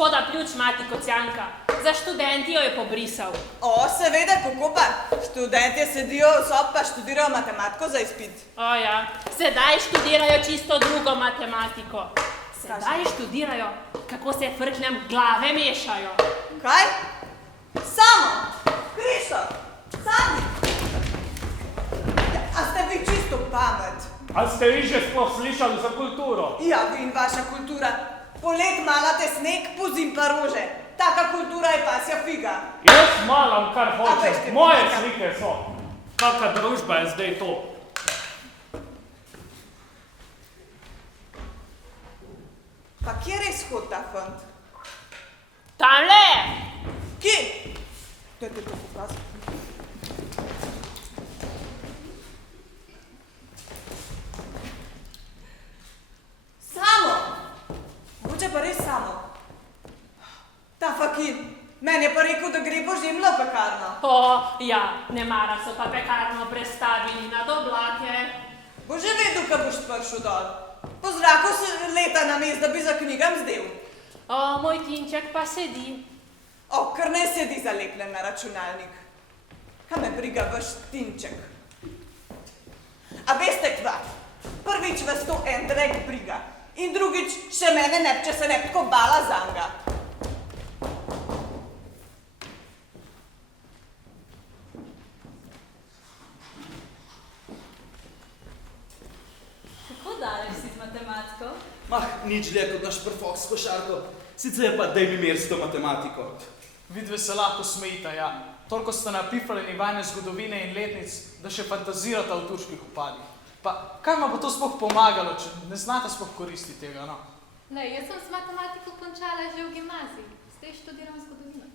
Škoda pljuč, mati Kocjanka. Za študenti jo je pobrisal. O, seveda, kako pa? Študentje sedijo v sob pa študirajo matematiko za izpit. O ja, sedaj študirajo čisto drugo matematiko. Sedaj študirajo, kako se frkljem glave mešajo. Kaj? Samo! Krištof! Sami! A ste vi čisto pamet? A ste vi že sploh slišali za kulturo? Ja, vi in vaša kultura. Polet malate sneg, pozim pa rože. Taka kultura je pasja figa. Jaz malam, kar hočem. Moje pika. slike so. Kakva družba je zdaj to? Pa kje res hod ta fant? Tamle! Kje? Dajte to pokazati. Samo! Mogoče pa res samo. Ta fakin, meni je pa rekel, da gre po žemljo v pekarno. O, ja, nemara so pa pekarno prestavili na Doblake. Bo že vedel, kaj boš prišel dol. Po zraku se leta namest, da bi za knjigam zdel. O, moj Tinček pa sedi. O, kar ne sedi zalepljen na računalnik. Kaj me briga vaš Tinček? A veste kva? Prvič vas to en drek briga. In drugič še mene ne, če se ne tako bala zanga. Kako daleč si z matematiko? Mah, nič dlje kot naš prvok s košarko. Sicer je pa daj mi mir s to matematiko. Vidve se lahko smejita, ja. Toliko ste napifali vajne zgodovine in letnic, da še fantazirata v turških upadih. Pa, kaj ma bo to sploh pomagalo, če ne znate sploh koristiti tega, no? Ne, jaz sem s matematiko končala že v gimnaziji. Zdaj študiram zgodovino.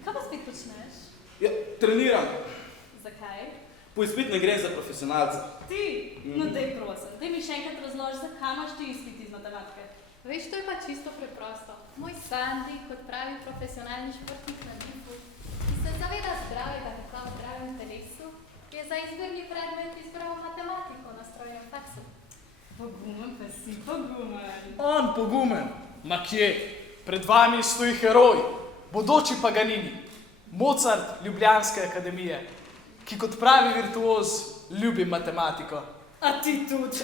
Kaj pa spet počneš? Ja, treniram. Zakaj? Po izpit ne gre za profesionalca. Ti? No daj prosim, daj mi še enkrat razloži, zakaj imaš ti izpit iz matematike. Veš, to je pa čisto preprosto. Moj Sandi, kot pravi profesionalni športnik na Difu, ki se zaveda zdravega tako v zdravem telesu, je za izbirni predmet izbral matematiko na strojnem faksu. Pogumen pa si, pogumen. On pogumen. Ma kje? Pred vami stoji heroj, bodoči Paganini, Mozart Ljubljanske akademije, ki kot pravi virtuoz ljubi matematiko. A ti tudi?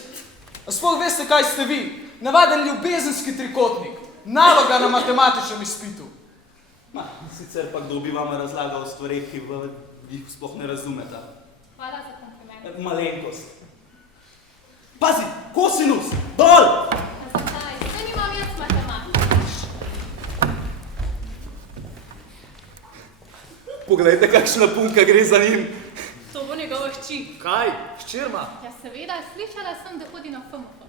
A sploh veste, kaj ste vi? Navaden ljubezenski trikotnik, naloga na matematičnem izpitu. Ma, sicer pa kdo bi vam razlagal o stvareh, ki jih sploh ne razumeta. Hvala za kompliment. Malenkost. Pazi, kosinus, dol! A zakaj? Saj nimam jaz matematike. Poglejte, kakšna punka gre za njim. To bo njegova hči. Kaj? Hčerma? Ja seveda, slišala sem, da hodi na FMF.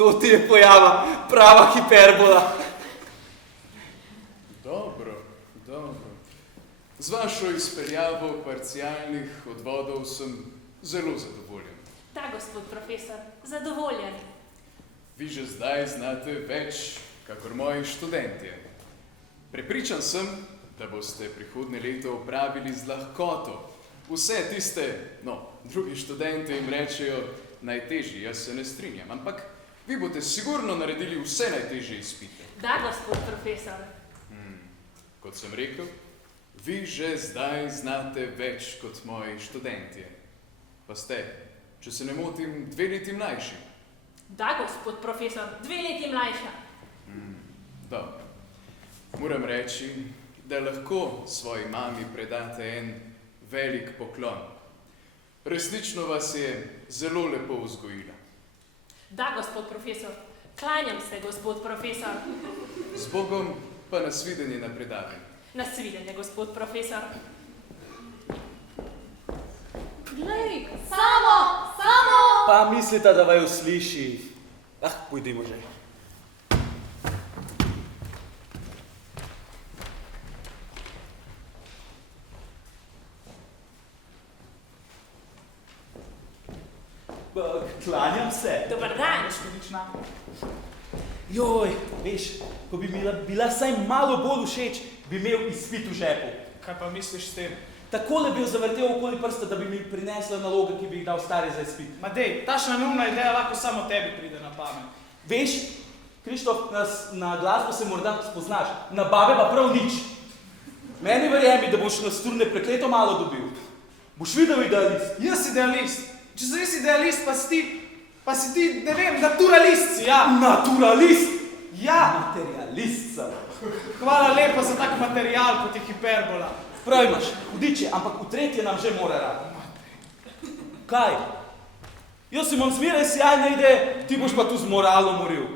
To ti je pojava, prava hiperbola. Dobro, dobro. Z vašo izpeljavo parcialnih odvodov sem zelo zadovoljen. Da, gospod profesor, zadovoljen. Vi že zdaj znate več, kakor moji študentje. Prepričan sem, da boste prihodnje leto opravili z lahkoto. Vse tiste, drugi študenti jim rečejo najtežji, jaz se ne strinjam, ampak vi boste sigurno naredili vse najtežje izpite. Da, gospod profesor. Kot sem rekel, vi že zdaj znate več kot moji študentje. Pa ste, če se ne motim, 2 leti mlajši. Da, gospod profesor, 2 leti mlajša. Dobro. Moram reči, da lahko svoji mami predate en velik poklon. Resnično vas je zelo lepo vzgojila. Da, gospod profesor. Klanjam se, gospod profesor. Z Bogom pa nasvidenje na predavanju. Nasvidenje, gospod profesor. Glej, samo! Pa mislite, da vaju sliši. Pojdimo že. Klanjam se. Dobar dan. Joj, veš, ko bi mi bila vsaj malo bolj všeč, bi imel izpit v žepu. Kaj pa misliš s tem? Takole bi jo zavrtel okoli prsta, da bi mi prinesla naloge, ki bi jih dal stari za izpit. Ma dej, tašna neumna ideja lahko samo tebi pride na pamet. Veš, Krištof, na glasbo se morda spoznaš, na babe pa prav nič. Meni verjemi, da boš na strune prekleto malo dobil. Boš videl idealist. Jaz idealist. Če si res idealist, pa si ti, ne vem, naturalist si, ja. Naturalist? Ja. Materialist sem. Hvala lepa za tak material, kot je hiperbola. Prav imaš, hudiče, ampak v tretje nam že mora rad. Kaj? Jaz imam zmeraj sjajne ideje, ti boš pa tu z moralo moril.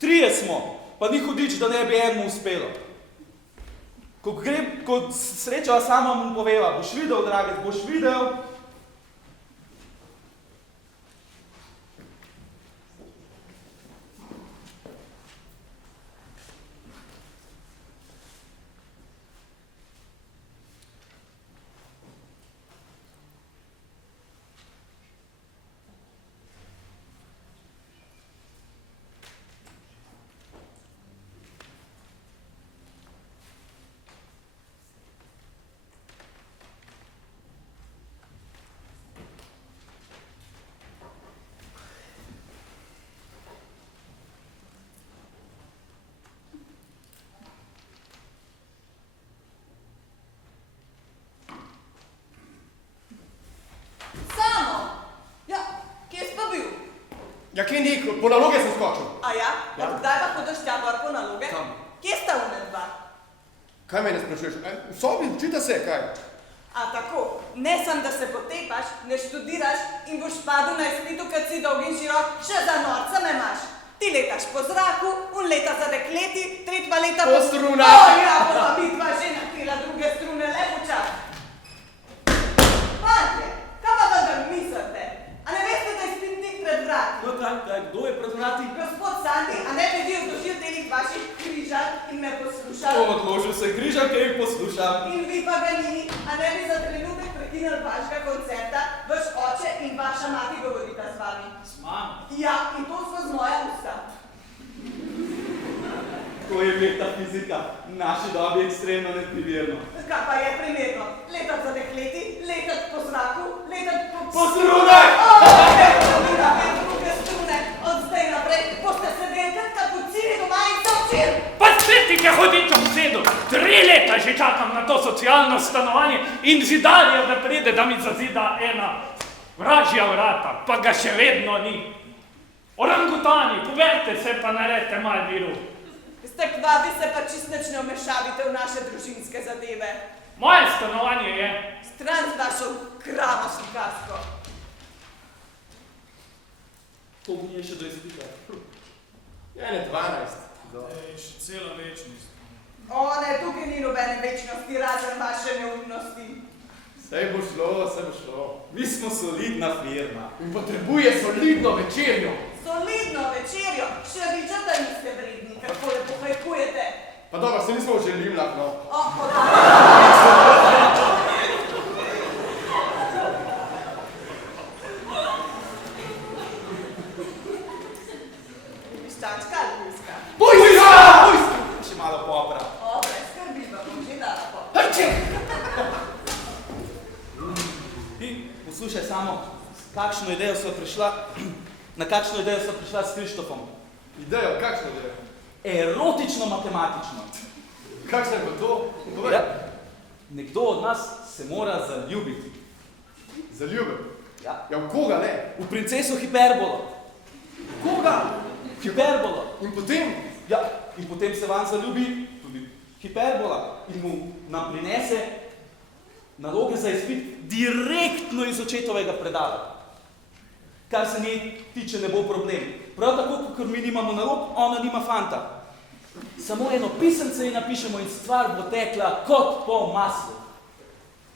3 smo, pa ni hudič, da ne bi enemu uspelo. Ko srečava sama mu poveva, boš videl, dragec, boš videl. Ja, kje ni, po naloge sem skočil. A ja? Od kdaj pa hodiš tja gor po naloge? Kam? Kje sta one dva? Kaj mene sprašuješ? V sobi, učita se, kaj? A tako, ne sem, da se potepaš, ne študiraš in boš padel na izpitu, kad si dolg in širok, še za norca me imaš. Ti letaš po zraku, un leta za dekleti, tretva leta po strunah. O ja, bova bitva že nakrila druge strune, lepo čas. Fantje, kaj pa vendar mislite? A ne veste, da je izpit tik pred vrati? No, kaj, kdo je pred vrati? Gospod Sandi, a ne bi vi odložil telih vaših križank in me poslušal? Odložil se križanke in poslušal. In vi pa Ganini, a ne bi za trenutek prekinili vašega koncerta, vaš oče in vaša mati govorita z vami? Z mamo? Ja, in to skozi moja usta. To je metafizika, v naši dobi je ekstremno neprimerno. Kaj pa je primerno? Letat za dekleti, letat po zraku, letat Po strunah! druge strune, od zdaj naprej boste sedeli kot kapucini doma in se učili. Pa spet ti je hodičom sedu. 3 leta že čakam na to socialno stanovanje in zidarja, da pride, da mi zazida ena vražja vrata, pa ga še vedno ni. Orangutani, poverite se pa naredite malo miru. Ste kva, vi se pa čist nič ne vmešavite v naše družinske zadeve. Moje stanovanje je. Stran z vašo kravo slikarsko. Koliko mi je še do izpita? Ja, ne 12. Še cela večnost. O, ne, tukaj ni nobene večnosti, razen vaše neumnosti. Saj bo šlo, saj bo šlo. Mi smo solidna firma. In potrebuje solidno večerjo. Solidno večerjo, še riča, da niste vredni, kako lepo hajkujete. Pa dobro, se nismo želim lahko. O, Piščančka ali pujska? Pujska! Še malo popra. O, brez skrbi, pa bom že dala po. Ti, poslušaj samo, na kakšno idejo sva prišla s Krištofom? Idejo, kakšno idejo? Erotično-matematično. Kakšno je pa to? Ja, nekdo od nas se mora zaljubiti. Zaljubil? Ja. Ja, v koga ne? V princeso Hiperbolo. Koga? Hiperbolo. In potem? Ja, in potem se vam zaljubi tudi Hiperbola in nam prinese naloge za izpit direktno iz očetovega predala. Kar se nje tiče, ne bo problem. Prav tako, kot mi nimamo nalog, ona nima fanta. Samo eno pisence ji napišemo in stvar bo tekla kot po maslu.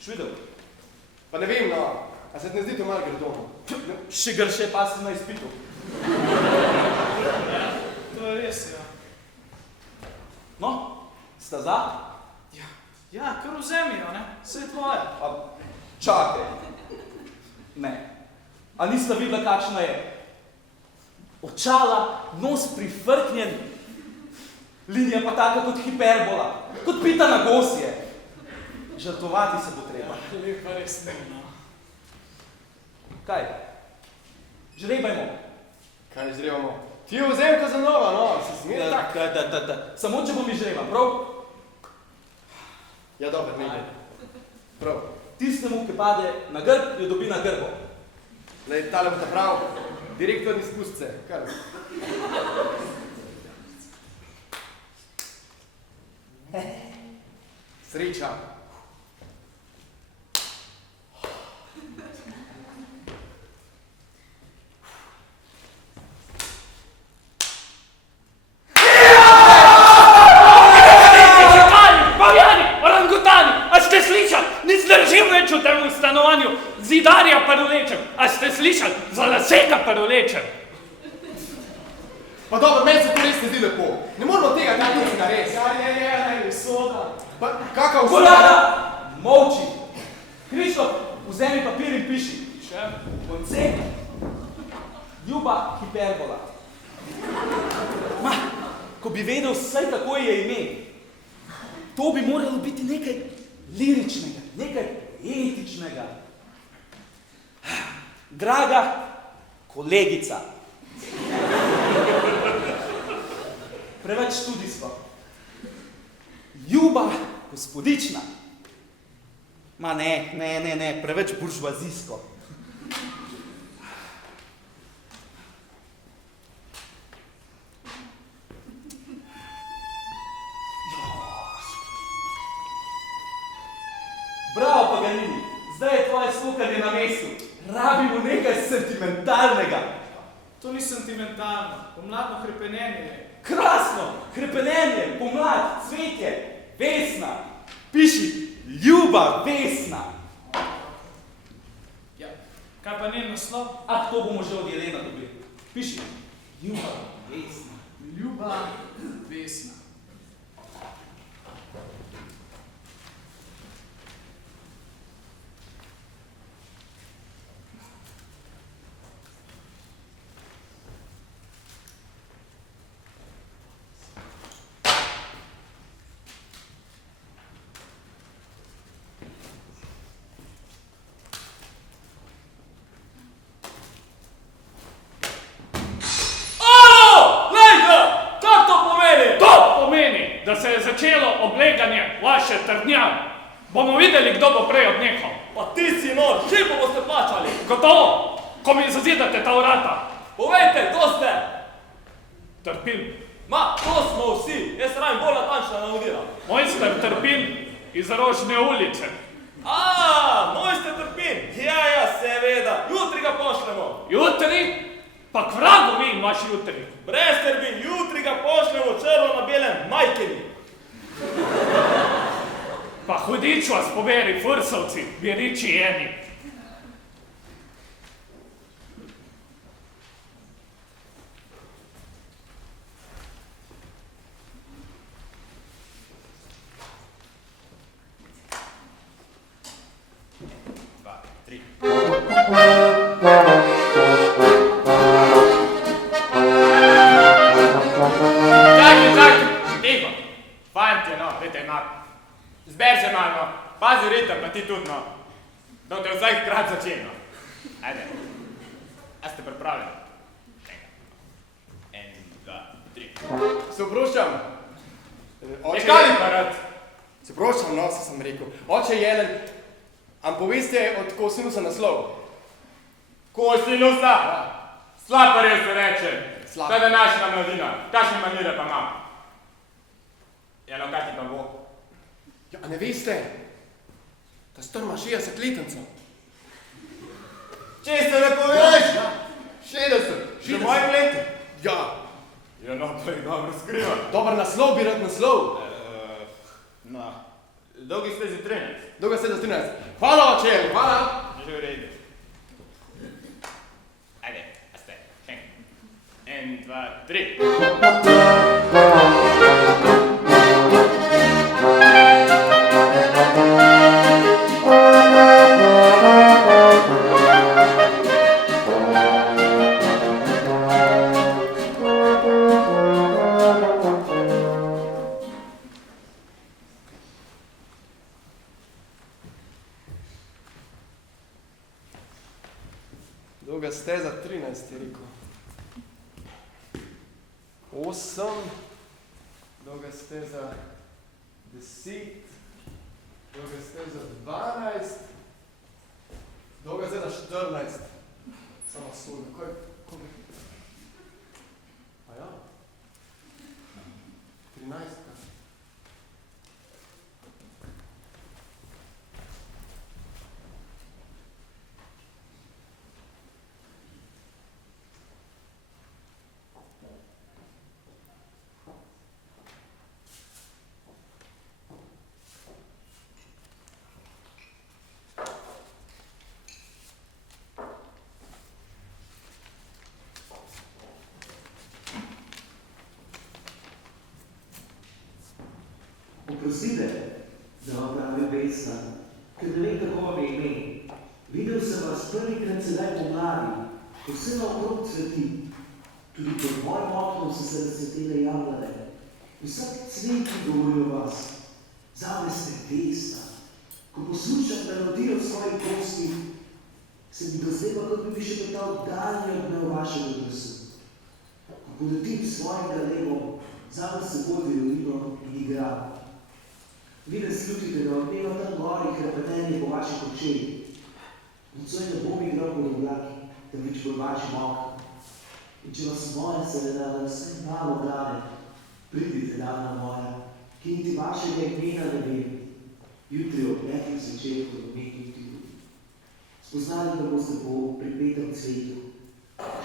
Še videl? Pa ne vem, no. A se ne zdi to malo grdono? Še grše pasti na izpitu. To je res, ja. No, sta za? Ja, kar vzemijo, ne? Vse je tvoje. A, čakaj. Ne. A nista videla, kakšna je? Očala, nos prifrknjen, linija pa taka kot hiperbola, kot pita na gosje. Žrtvovati se bo treba. Lepa res ne, no. Kaj? Žrebajmo. Kaj žrebamo? Ti vzem Kazanova, no, se smir tak. Samo če bom izžreban, prav? Ja, dobro, ne gre. Prav. Tistemu, ki pade na grb, jo dobi na grbo. Lej, tale bo ta prav. Direktor ni spustce. Kar? Sreča. Več v tem stanovanju, zidarja pa rolečem. A ste slišali? Za laseka pa rolečem. Pa dobro, meni se to res ne zdi lepo. Ne moramo tega tako si narediti. Ja, usoda. Pa kaka usoda? Kolada! Molči! Krištof, vzemi papir in piši. Koncept ljuba hiperbola. Ma, ko bi vedel vsaj kako je ime, to bi moralo biti nekaj liričnega, nekaj etičnega. Draga kolegica. Preveč študijsko. Ljuba gospodična. Ma ne, preveč buržoazijsko. Bravo, Paganini, zdaj je tvoje slukanje na mestu. Rabimo nekaj sentimentalnega. To ni sentimentalno, pomladno hrepenenje je. Krasno, hrepenenje, pomlad, cvetje, Vesna. Piši, ljuba Vesna. Ja, kaj pa njen naslov? Ah, to bomo že od Jelena dobili. Piši, ljuba Vesna. Ljuba Vesna. Da se je začelo obleganje vaše trdnjave. Bomo videli, kdo bo prej odnehal. Pa ti si nor, že boste plačali. Gotovo, ko mi zazidate ta vrata. Povejte, kdo ste? Trpin. Ma, to smo vsi. Jaz rabim bolj natančna navodila. Mojster Trpin iz Rožne ulice. Mojster Trpin. Ja, seveda. Jutri ga pošljemo. Jutri? Pa k vragu vi imaš jutri. Brez Trpin, jutri ga pošljemo črno na belem majkeni. Pa hudič vas poberi, fursovci, biriči eni. Zber se malo, pazi ritem, pa ti tudi, no. Da te vsak krat začem, no. Ajde. A ste pripravljeni? En, dva, tri. Se oproščam. Nekali pa rad. Se oproščam, no, se sem rekel. Oče Jelen, am poveste od kosinusa naslov? Kosinusa? Slaparjev se reče. Slap. Ta današnja mladina. Kakšne manire pa imam? Eno, kaj ti pa bo? Ja, a ne veste, da strma 60 letenca. Čisto ne poveš? Ja, 60. Že moj leti? Ja. Ja, no, to je dobro skriva. Dobar naslov, bi rad naslov. No. Dolgi ste za 13? Dolga ste za 13. Hvala, oče Jelen, hvala. Že v redu. Ajde, a ste. En, dva, tri. Dolga ste za 13, je rekel. 8, dolga steza 10, dolga steza 12, dolga steza 14. Samo sodno, kaj? A ja? 13. Oprostite, da vam pravi Vesna, ker ne vem, kako vam je ime. Videl sem vas prvikrat sedaj pomladi, ko vse naokrog cveti. Tudi pod mojim oknom so se razcvetele jablane. Vsak cvet, ki govori o vas. Zame ste Vesna. Ko poslušam melodijo svojih kosti, se mi dozdeva, kot bi mi še petal daljni odmev vašega glasu. Ko poletim svojim galebom, zame se bodi violino in igram. Vi ne slutite, da odmeva tam gori krepenenje po vaših očeh. Nocoj ne bom igral pod oblaki, temveč pod vašim oknom. In če vas moja seveda vse malo brane, pridite dana moja, ki niti vašega imena ne vem. Jutri ob 5. zvečer pod omekniti ljudi. Spoznali, da boste po pripetem cvetu,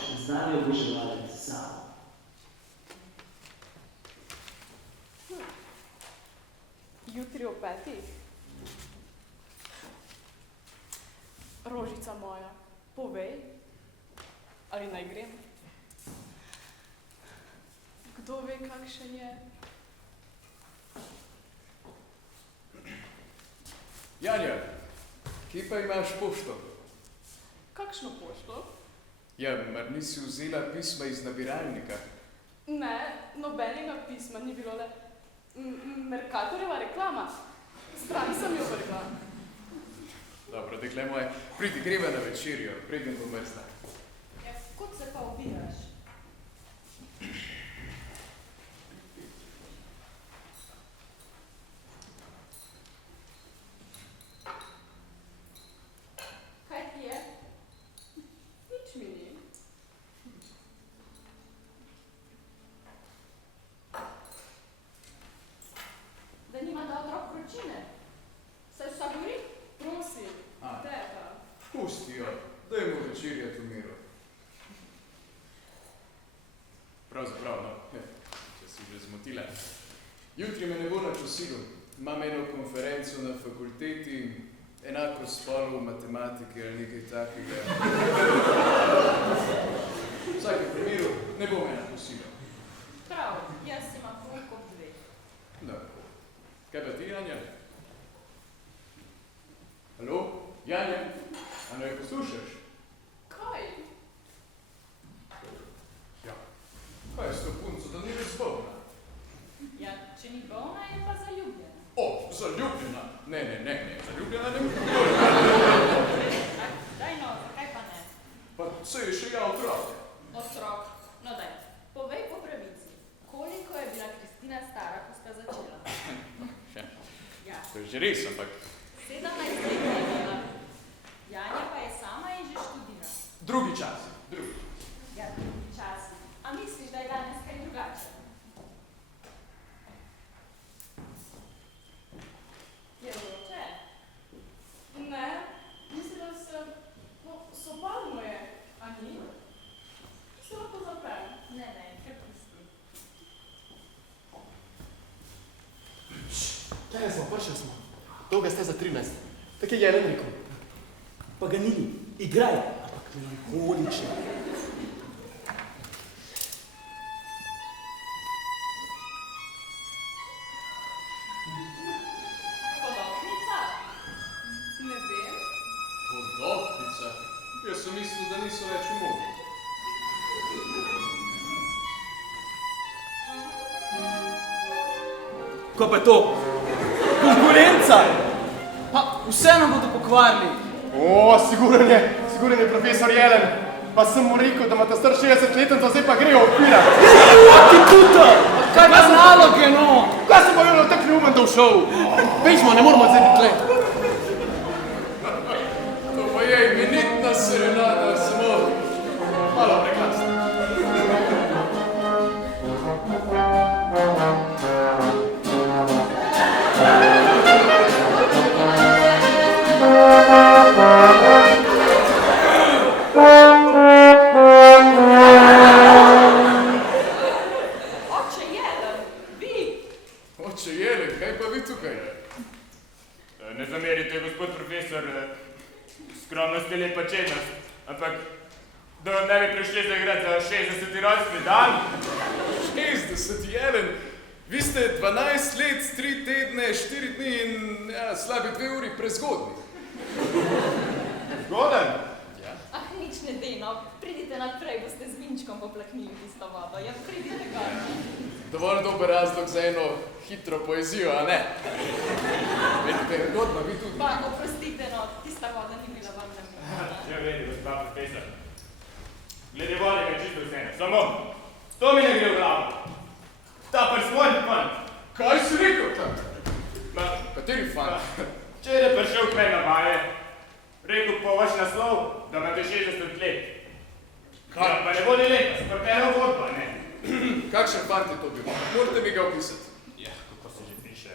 še znali oboževali samo. Jutri ob 5. Rožica moja, povej, ali naj grem? Kdo ve, kakšen je? Janja, kje pa imaš pošto? Kakšno pošto? Ja, mar nisi vzela pisma iz nabiralnika? Ne, nobenega pisma ni bilo le Mercatorjeva reklama. Stran sem jo vrgla. Dobro, dekle moje, pridi, greva na večerjo, preden bo mrzla. Ja, kot se pa obiraš? Kaj ti je? Nič mi ni. Da nima da otrok vročine. Saj vsa gori? Prosim, teta. Pusti jo, daj mu večerjati v miru. Pravzaprav, no, če si že zmotila. Jutri me ne bo na časilu. Imam eno konferenco na fakulteti, enako spolov v matematiki ali nekaj takega. V vsakem primeru ne bo me na časilu. Prav, jaz imam koliko 2. No. Kaj pa ti, Janja? Halo? Janja? A ne poslušaš? Kaj? Ja. Kaj je s to punco, da ni res bolna? Ja, če ni bolna, je pa zaljubljena. O, zaljubljena? Ne, zaljubljena ne bi. Daj no, zakaj pa ne? Pa se je še ja otrok. Otrok, no daj, povej po pravici, koliko je bila Kristina stara, ko sta začela? Ja. To je že res, ampak... 17 let je bila. Janja pa je sama in že študira. Drugi čas. Ja, drugi časi. A misliš, da je danes kaj drugače? Je vroče? Ne, mislila sem, no, sobalno je, a ni? Se lahko zaprem? Ne, kar pusti. Kaj smo, prišli smo. Dolga steza 13. Tak je Jelen rekel. Pa ga ni, igraj, ampak melankolično. Podobnica? Ne vem. Podobnica? Jaz sem mislil, da niso več v modi. Ko pa je to? Konkurenca! Pa vse nam bodo pokvarili. O, siguren je profesor Jelen. Pa sem mu rekel, da ima ta star 60 letenca, zdaj pa grejo opirati. Ti puta! Kaj pa naloge, no? Kaj se bo tako neumen došel? Bežmo, ne moramo zdaj tle. To pa je imenitna serenada, samo malo preglasna. Oče Jelen, vi! Oče Jelen, kaj pa vi tukaj? Ne zamerite, gospod profesor, skromnost je lepa čednost, ampak da vam ne bi prišli zaigrati za 60. rojstni dan. 60, Jelen! Vi ste 12 let, 3 tedne, 4 dni in slabi 2 uri prezgodni. Zgoden? Ah, nič ne deno, pridite naprej, boste z vinčkom poplaknili tisto vodo. Ja, pridite gor. Dovolj dober razlog za eno hitro poezijo, a ne? Vedite, godba, vi tudi. Pa, oprostite, no, tista voda ni bila vam namenjena. Ja, vedi, gospod profesor. Glede vode je čisto vseeno, samo to mi ne gre v glavo. Ta prsmojni fant. Kaj si rekel? Ma, Kateri fant? Včeraj je prišel k meni na vaje, rekel po vaš naslov, da imate 60 let. Kaj? Pa ne bo lepa, sportena vodba, ne? Kakšen fant je to bil? Morate mi ga opisati. Ja, kako se že piše.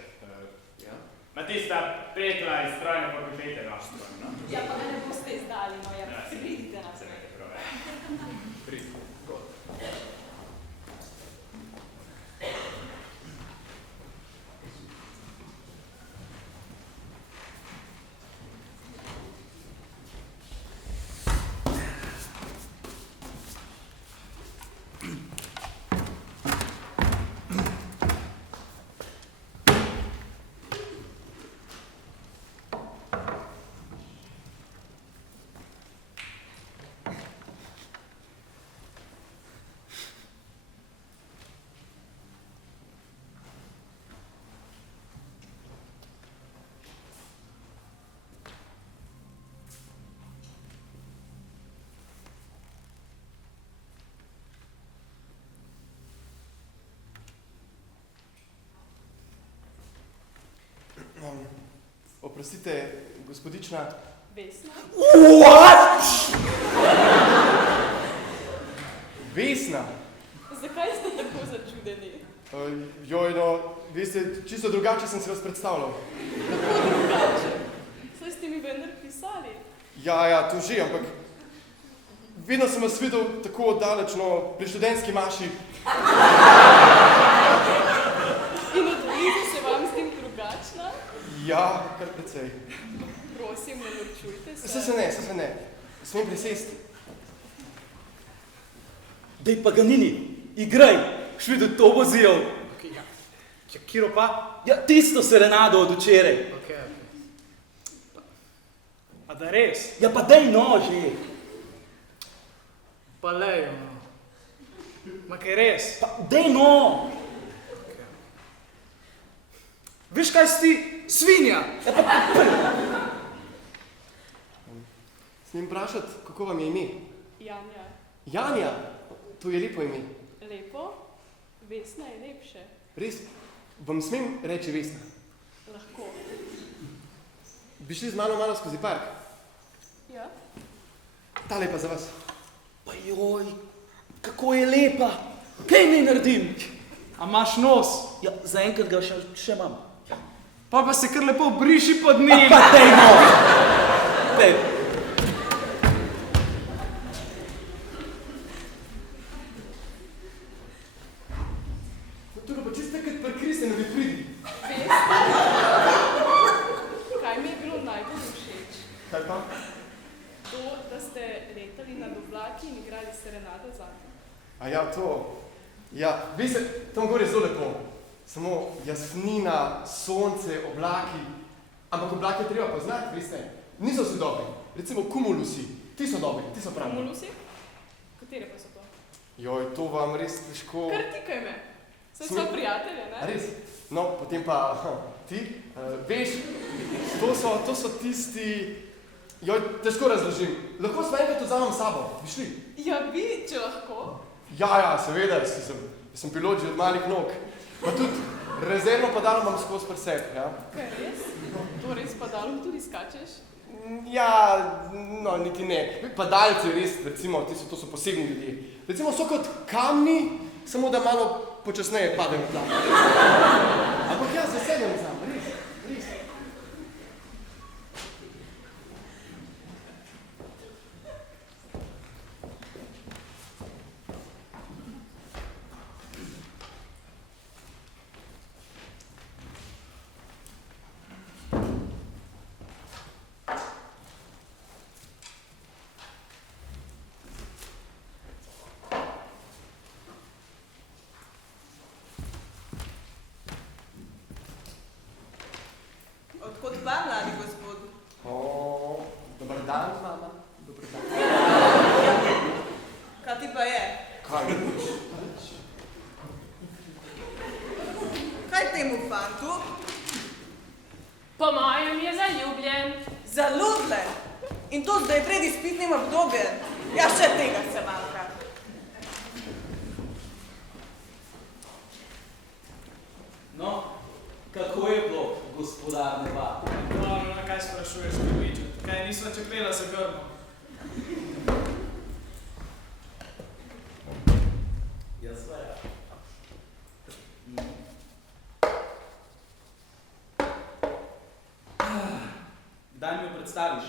Ma tista prekla iz strojne fakultete naša. Ja, pa me ne boste izdali, no, ja, pridite naprej. Pridite, god. Oprostite, gospodična. Vesna? What? Vesna? Zakaj ste tako začudeni? Joj, no, veste, čisto drugače sem se vas predstavljal. Kako drugače? Saj ste mi vendar pisali. Ja, to že, ampak vedno sem vas videl tako oddalečno pri študentski maši. In od blizu se vam zdim drugačna? Ja, kar precej. Prosim, ne norčujte se. Se ne. Smem prisesti. Dej Paganini, igraj, švidu to bo zjel. Ja, kiro pa? Ja, tisto serenado od včeraj. Ok. A da res? Ja, pa dej nože. Pa lejo, no. Ma kaj res? Pa dej no. Veš kaj si ti? Svinja! Smem vprašati, kako vam je ime? Janja. Janja? To je lepo ime. Lepo? Vesna je lepše. Res? Vam smem reči Vesna? Lahko. Bi šli z mano malo skozi park? Ja? Tale pa za vas. Pa joj, kako je lepa. Kaj ne naredim? A imaš nos? Ja, zaenkrat ga še imam. Pa se kar lepo briši pod njim. Pa dej no. Dej. Tukaj pa čisto kot pri Kristjanovi pridi. Vesna? Kaj mi je bilo najbolj všeč? Kaj pa? To, da ste letali nad oblaki in igrali serenado zame. A ja, to. Ja, veste, tam gor je zelo lepo. Samo jasnina, sonce, oblaki. Ampak oblake treba poznati, veste. Niso vsi dobri. Recimo kumulusi. Ti so dobri, ti so pravi. Kumulusi? Katere pa so to? Joj, to vam res težko... Kar tikaj me. Saj smo prijatelje, ne? A res? No, potem pa ti, veš, to so tisti Joj, težko razložim. Lahko smo enkrat vzamem sabo. Bi šli? Ja, bi, če lahko. Ja, seveda, sem pilot že od malih nog. Pa tudi rezervno padalo imam skozi pri sebi, ja. Kaj res? To res padalo tudi skačeš? Ja, no, niti ne. Padalci res, recimo, to so posebni ljudje. Recimo so kot kamni, samo da malo počasneje padejo na tla. Ampak ja, z veseljem znam, res. Odkot pa, mladi gospod? Dobar dan, mama. Dobar dan. Kaj ti pa je? Kaj? Kaj temu fantu? Po mojem je zaljubljen. Zaljubljen? In to zdaj pred izpitnim obdobjem? Ja, še tega se manjka. No, kako je bilo, gospodar neba? Dobro, na kaj sprašuješ, Krvičet? Kaj nisva čepela za grmo? Ja, svoja. Kdaj mi jo predstaviš?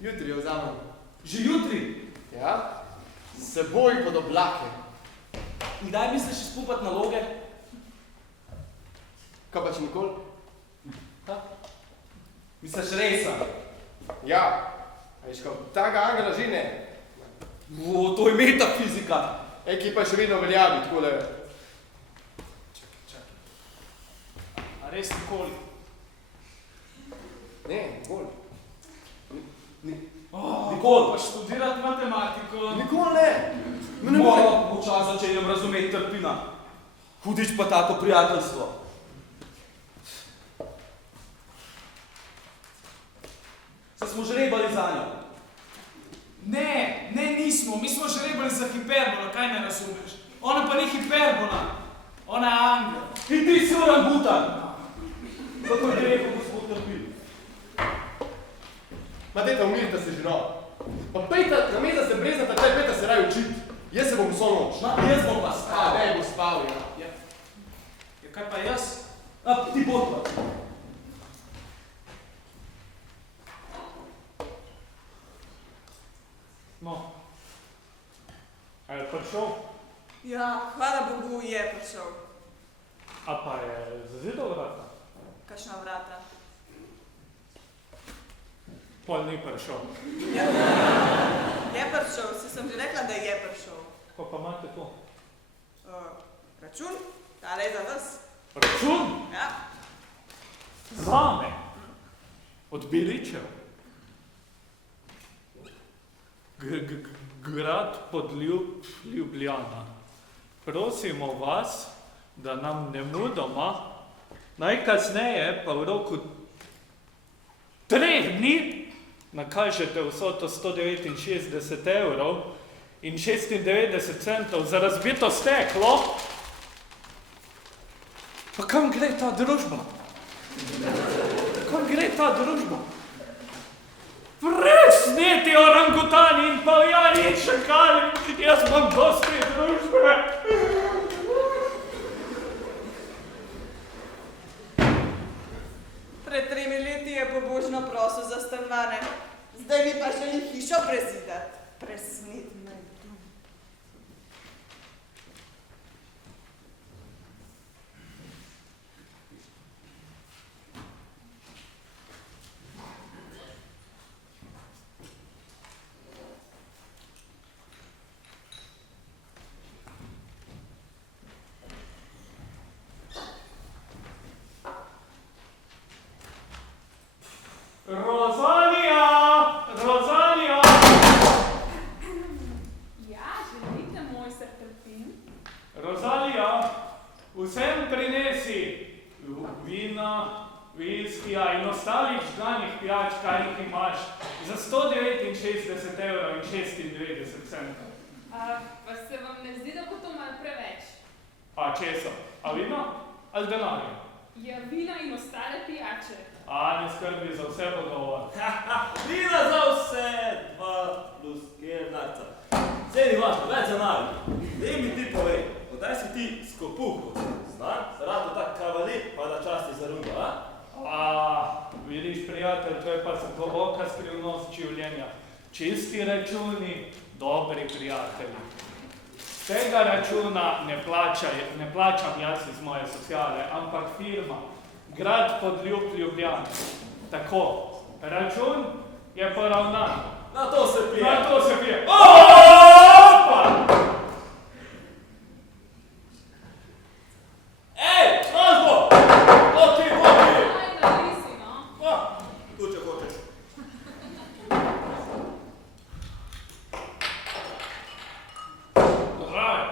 Jutri jo vzamem. Že jutri? Ja, s seboj pod oblake. In kdaj misliš izpupati naloge? Kaj pa če nikoli? Misliš resa? Ja, veš, kao taga angela že ne. To je metafizika. Ki pa še vedno veljavi, tako da... A res nikoli? Ne, nikoli. Nikoli. Pa študirati matematiko. Nikoli ne. Malo počas začenjam razumeti trpina. Hudič pa tako prijateljstvo. Se smo žrebali za njo? Ne, nismo. Mi smo žrebali za hiperbola, kaj ne razumeš? Ona pa ni hiperbola. Ona je angel. In ti si orangutan. Kako je rekel gospod Trpin? Ma dejte, umirite se že no. Pa pejta, namesto da se breznata, kaj pejta se raj učiti. Jaz se bom vso noč. Jaz bom pa spal. Ne, bo spal, ja. Ja, kaj pa jaz? Ti bod pa. No. A je prišel? Ja, hvala Bogu, je prišel. A pa je zazidal vrata? Kakšna vrata? Pol ni prišel. Ja. Je prišel, sem že rekla, da je prišel. Ko pa imate to? Račun? Tale je za vas. Račun? Ja. Zame? Od Biličev? Grad pod Ljubljana. Prosimo vas, da nam nemudoma, najkasneje pa v roku 3 dni, nakažete vsoto 169 evrov in 96 centov za razbito steklo. Pa kam gre ta družba? Kam gre ta družba? Presneti orangutani in pavjani in šakali, jaz bom dosti družbe. Pred 3 leti je pobožno prosil za stanovanje, zdaj mi pa želi hišo prezidati. Presnet me dom. Rozanija! €20,96. Pa se vam ne zdi, da bo to malo preveč? A česa? A vino? Ali denarja? Ja, vina in ostale pijače. A, ne skrbi, za vse bo dovolj. Vina za vse, 2 plus kevnaca. Sedi vaško, več za nami. Dej mi ti povej, odaj si ti skopuhko. Zna, se rado tak kavalit, pa da časti za rundo, a? Vidiš, prijatelj, to je pa globoka skrivnost življenja. Čisti računi, dobri prijatelji. Tega računa ne plačam jaz iz moje sociale, ampak firma, grad Podljub Ljubljana. Tako, račun je poravnan. Na to se pije. Na to se pije. Opa! Ej, službo! Poki! Aj, da lisi, no. Tu če hočeš. Zdrave.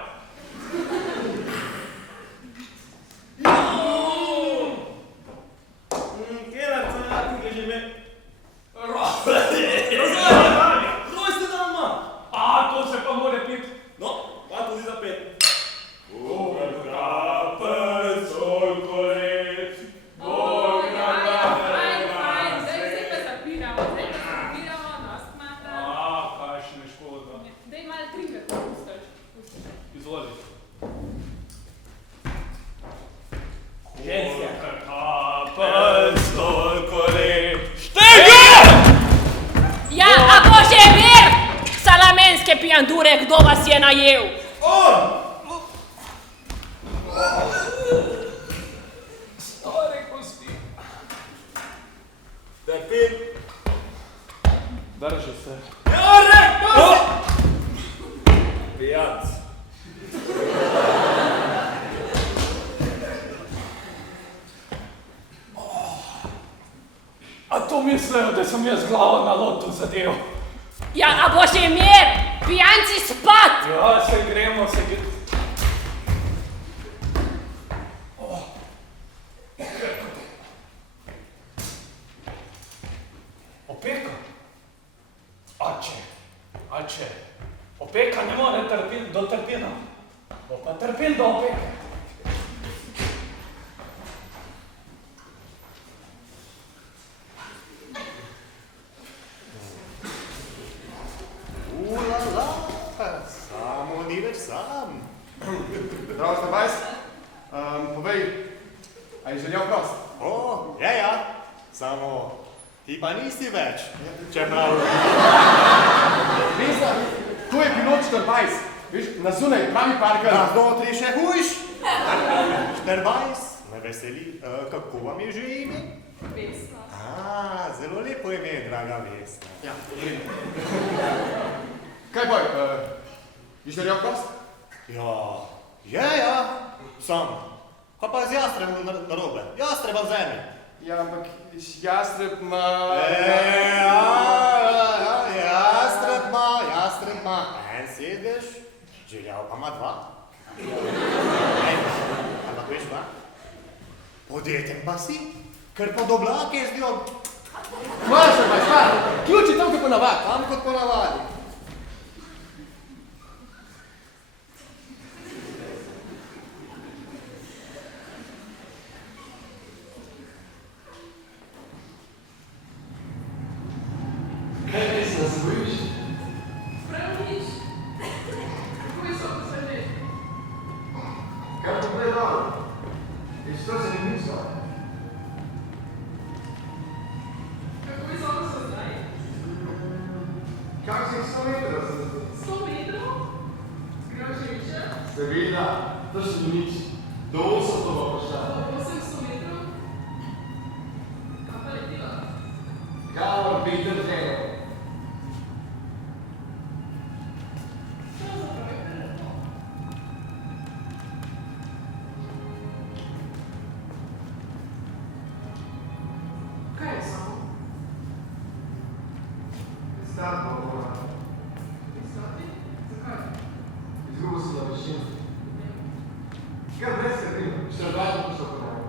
Kjelarca, tukaj že me... Rojste dan ima. To se pa more pit. No, pa tudi za 5. Ja, a bože mir! Salamenske pijandure, kdo vas je najel? Stare kosti. Trpim. Drži se. Pijanc. A to mislijo, da sem jaz glavo na lotu zadev? Ja, a bože mir! Pijanci spat! Ja, se gremo, Opeka? Ače. Opeka ne more do trpina. Bo pa trpin do opeke. Samo ni več sam. Zdravo, Starbajs. Povej, a je želel prost? Ja. Samo ti pa nisi več. Čeprav... Vesa, to je pilot Starbajs. Veš, na zunaj, pravi parkar. Na znotri še hujš. Starbajs, me veseli. Kako vam je že ime? Vesna. Zelo lepo ime, draga Vesna. Ja, kaj boj, je želel prost? Ja, sam. Kaj pa z jastrebom narobe? Jastreba vzemi. Ja, ampak jastreb ima... Jastreb ima en sedež, želel pa ima 2. Ampak veš pa, podjeten pa si, ker pod oblake zdijo... Stvar, ključ je tam kot ponavadi. Tam kot ponavadi. Kaj brez skrbim, še razvajam pošel ponavljam.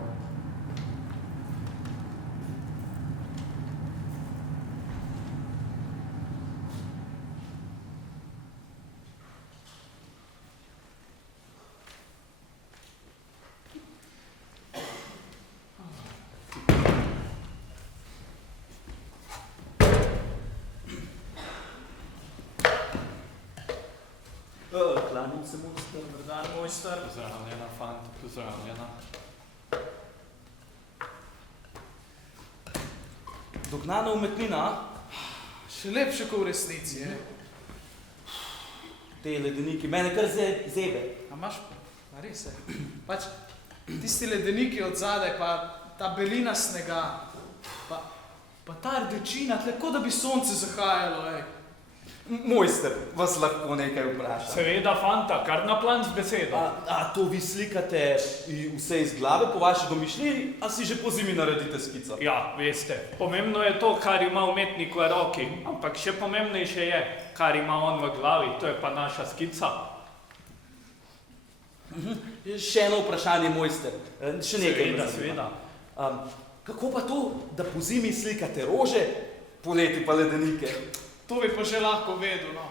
Klanim se mojster. Dober dan, mojster. Pozdravljena, fant, pozdravljena. Dognana umetnina, Še lepše kot v resnici, je. te ledeniki, mene kar zebe. A imaš, a res je. Pač, tisti ledeniki od zadaj, pa ta belina snega, pa ta rdečina, tako da bi sonce zahajalo, ej. Mojster, vas lahko nekaj vprašam. Seveda, fanta, kar na plan z besedo. A to vi slikate vse iz glave po vaši domišljiji, a si že po zimi naredite skico? Ja, veste, pomembno je to, kar ima umetnik v roki, ampak še pomembnejše je, kar ima on v glavi, to je pa naša skica. Še eno vprašanje, mojster. Še nekaj. Seveda. Kako pa to, da po zimi slikate rože, poleti pa ledenike? To bi pa že lahko vedel, no.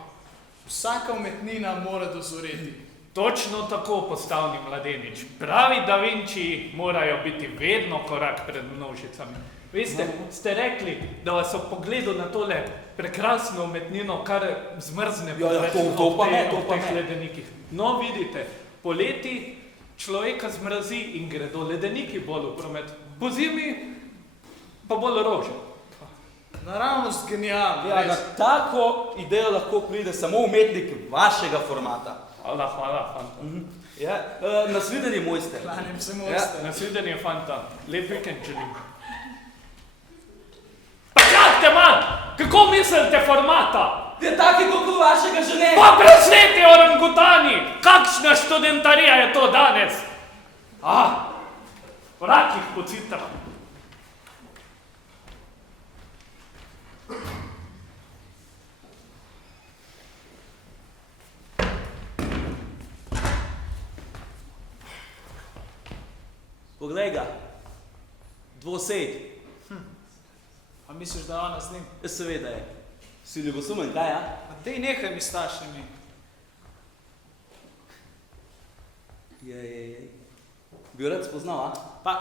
Vsaka umetnina mora dozoreti. Točno tako, postavni mladenič. Pravi Da Vinci morajo biti vedno korak pred množicami. Veste, ste rekli, da vas ob pogledu na tole prekrasno umetnino kar zmrzne to pa ne. ledenikih. No, vidite, poleti človeka zmrazi in gredo ledeniki bolj v promet. Po zimi pa bolj rože. Naravnost genialno. Ja, na tako idejo lahko pride samo umetnik vašega formata. Hvala, fanta. Ja, nasvidenje, mojster. Klanim se, mojster. Nasvidenje, fanta. Lep vikend želim. Pa čakajte man! Kako mislite formata? Je taki kot vašega žene. Pa presneti orangutani! Kakšna študentarija je to danes? V rakih pocitra. Poglej ga, dvosed. A misliš, da je ona z njim? Seveda je. Si ljubosumen, kaj, ja? Dej nehaj mi s tašnimi. Bi jo rad spoznal, a? Pa,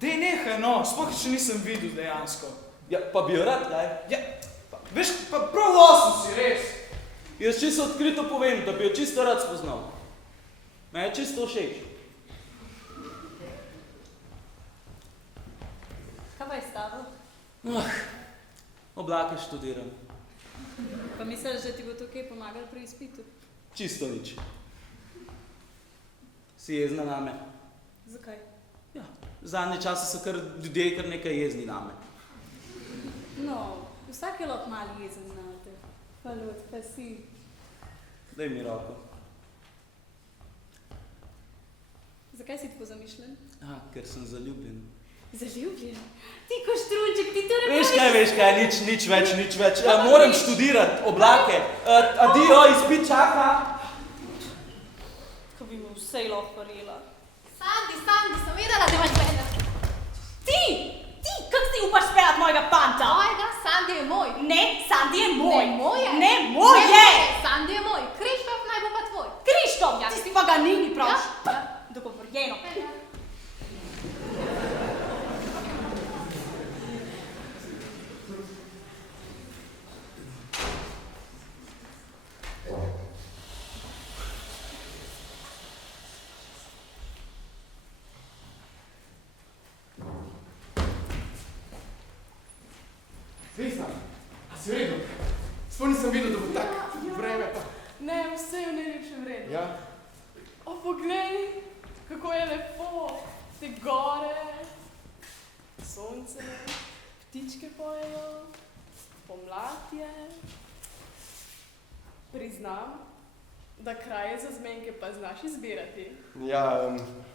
dej nehaj, no, sploh še nisem videl dejansko. Ja, pa bi jo rad, kaj? Ja, veš, pa prav osem si, res. Jaz čisto odkrito povem, da bi jo čisto rad spoznal. Me je čisto všeč. Kaj pa je stavil? Oblake študiram. Pa misliš, da ti bo to kaj pomagal pri izpitu? Čisto nič. Si jezna name. Zakaj? Ja, zadnje čase so kar ljudje kar nekaj jezni name. No, vsak je lahko malo jezen nate. Pa ljud, pa si. Daj mi roko. Zakaj si tako zamišljen? Ker sem zaljubljen. Zaljubljen? Ti ko štrunček, ti to ne Veš kaj, nič več. Moram študirati oblake. Adio, izpit čaka. Ko bi mu vsej lahko verjela. Sandi, sem vedela, da imaš mene. Ti, kak si upaš spelat mojega panta? Mojega, Sandi je moj. Ne, Sandi je moj. Ne, moj je. Ne, moj je. Sandi je moj. Krištof naj bo pa tvoj. Krištof, Ja. ti si pa ga nini prav. Ja. Dogovorjeno. Vesna, a si v redu? Sploh nisem videl, da bo tak vreme pa. Ne, vse je v najlepšem redu. Ja? O, poglej, kako je lepo. Te gore, sonce, ptičke pojejo, pomlad je. Priznam, da kraje za zmenke pa znaš izbirati. Ja,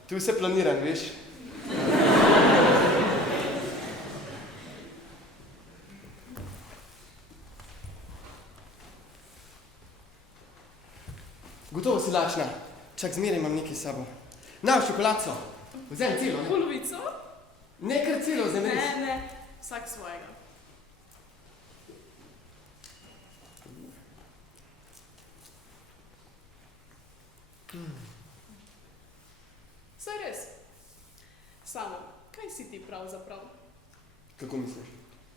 tu vse planiram, veš? Gotovo si lačna. Čak zmeraj imam nekaj s sabo. Na, šokoladco. Vzem celo, ne? Polovico? Ne, kar celo, vzem res. Ne, vsak svojega. Saj res. Samo, kaj si ti pravzaprav? Kako misliš?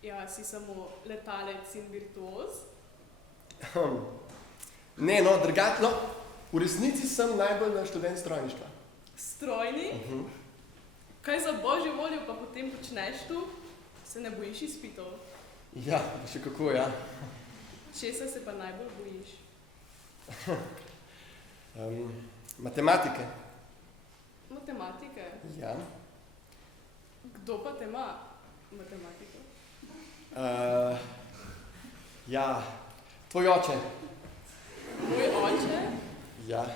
Ja, si samo letalec in virtuoz? Ne, no, drugače, no, v resnici sem najbolj študent strojništva. Strojni? Kaj za božjo voljo pa potem počneš tu? Se ne bojiš izpitov? Ja, še kako, ja. Česa se pa najbolj bojiš? Matematike. Matematike? Ja. Kdo pa te ima matematiko? Ja, tvoj oče. Moj oče? Ja.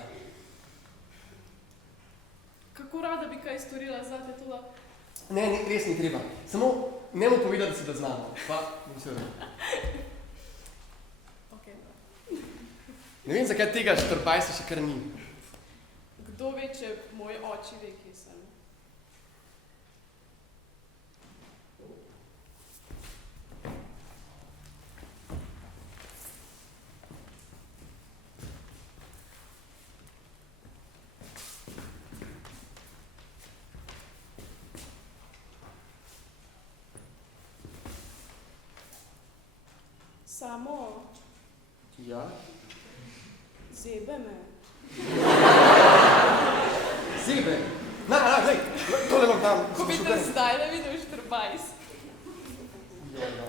Kako rada bi kaj storila zate toda? Ne, res ni treba. Samo ne mu povedati, da si da znamo. Pa, bom se vrnil. Okay. Ne vem, zakaj tega štrbajsa še kar ni. Kdo ve, če moj oči ve, kje sem? Samo. Ja? Zebe me. Zebe? Na, glej, tole vam tam. Ko bi te zdaj ne videl štrbajs. Jo, no.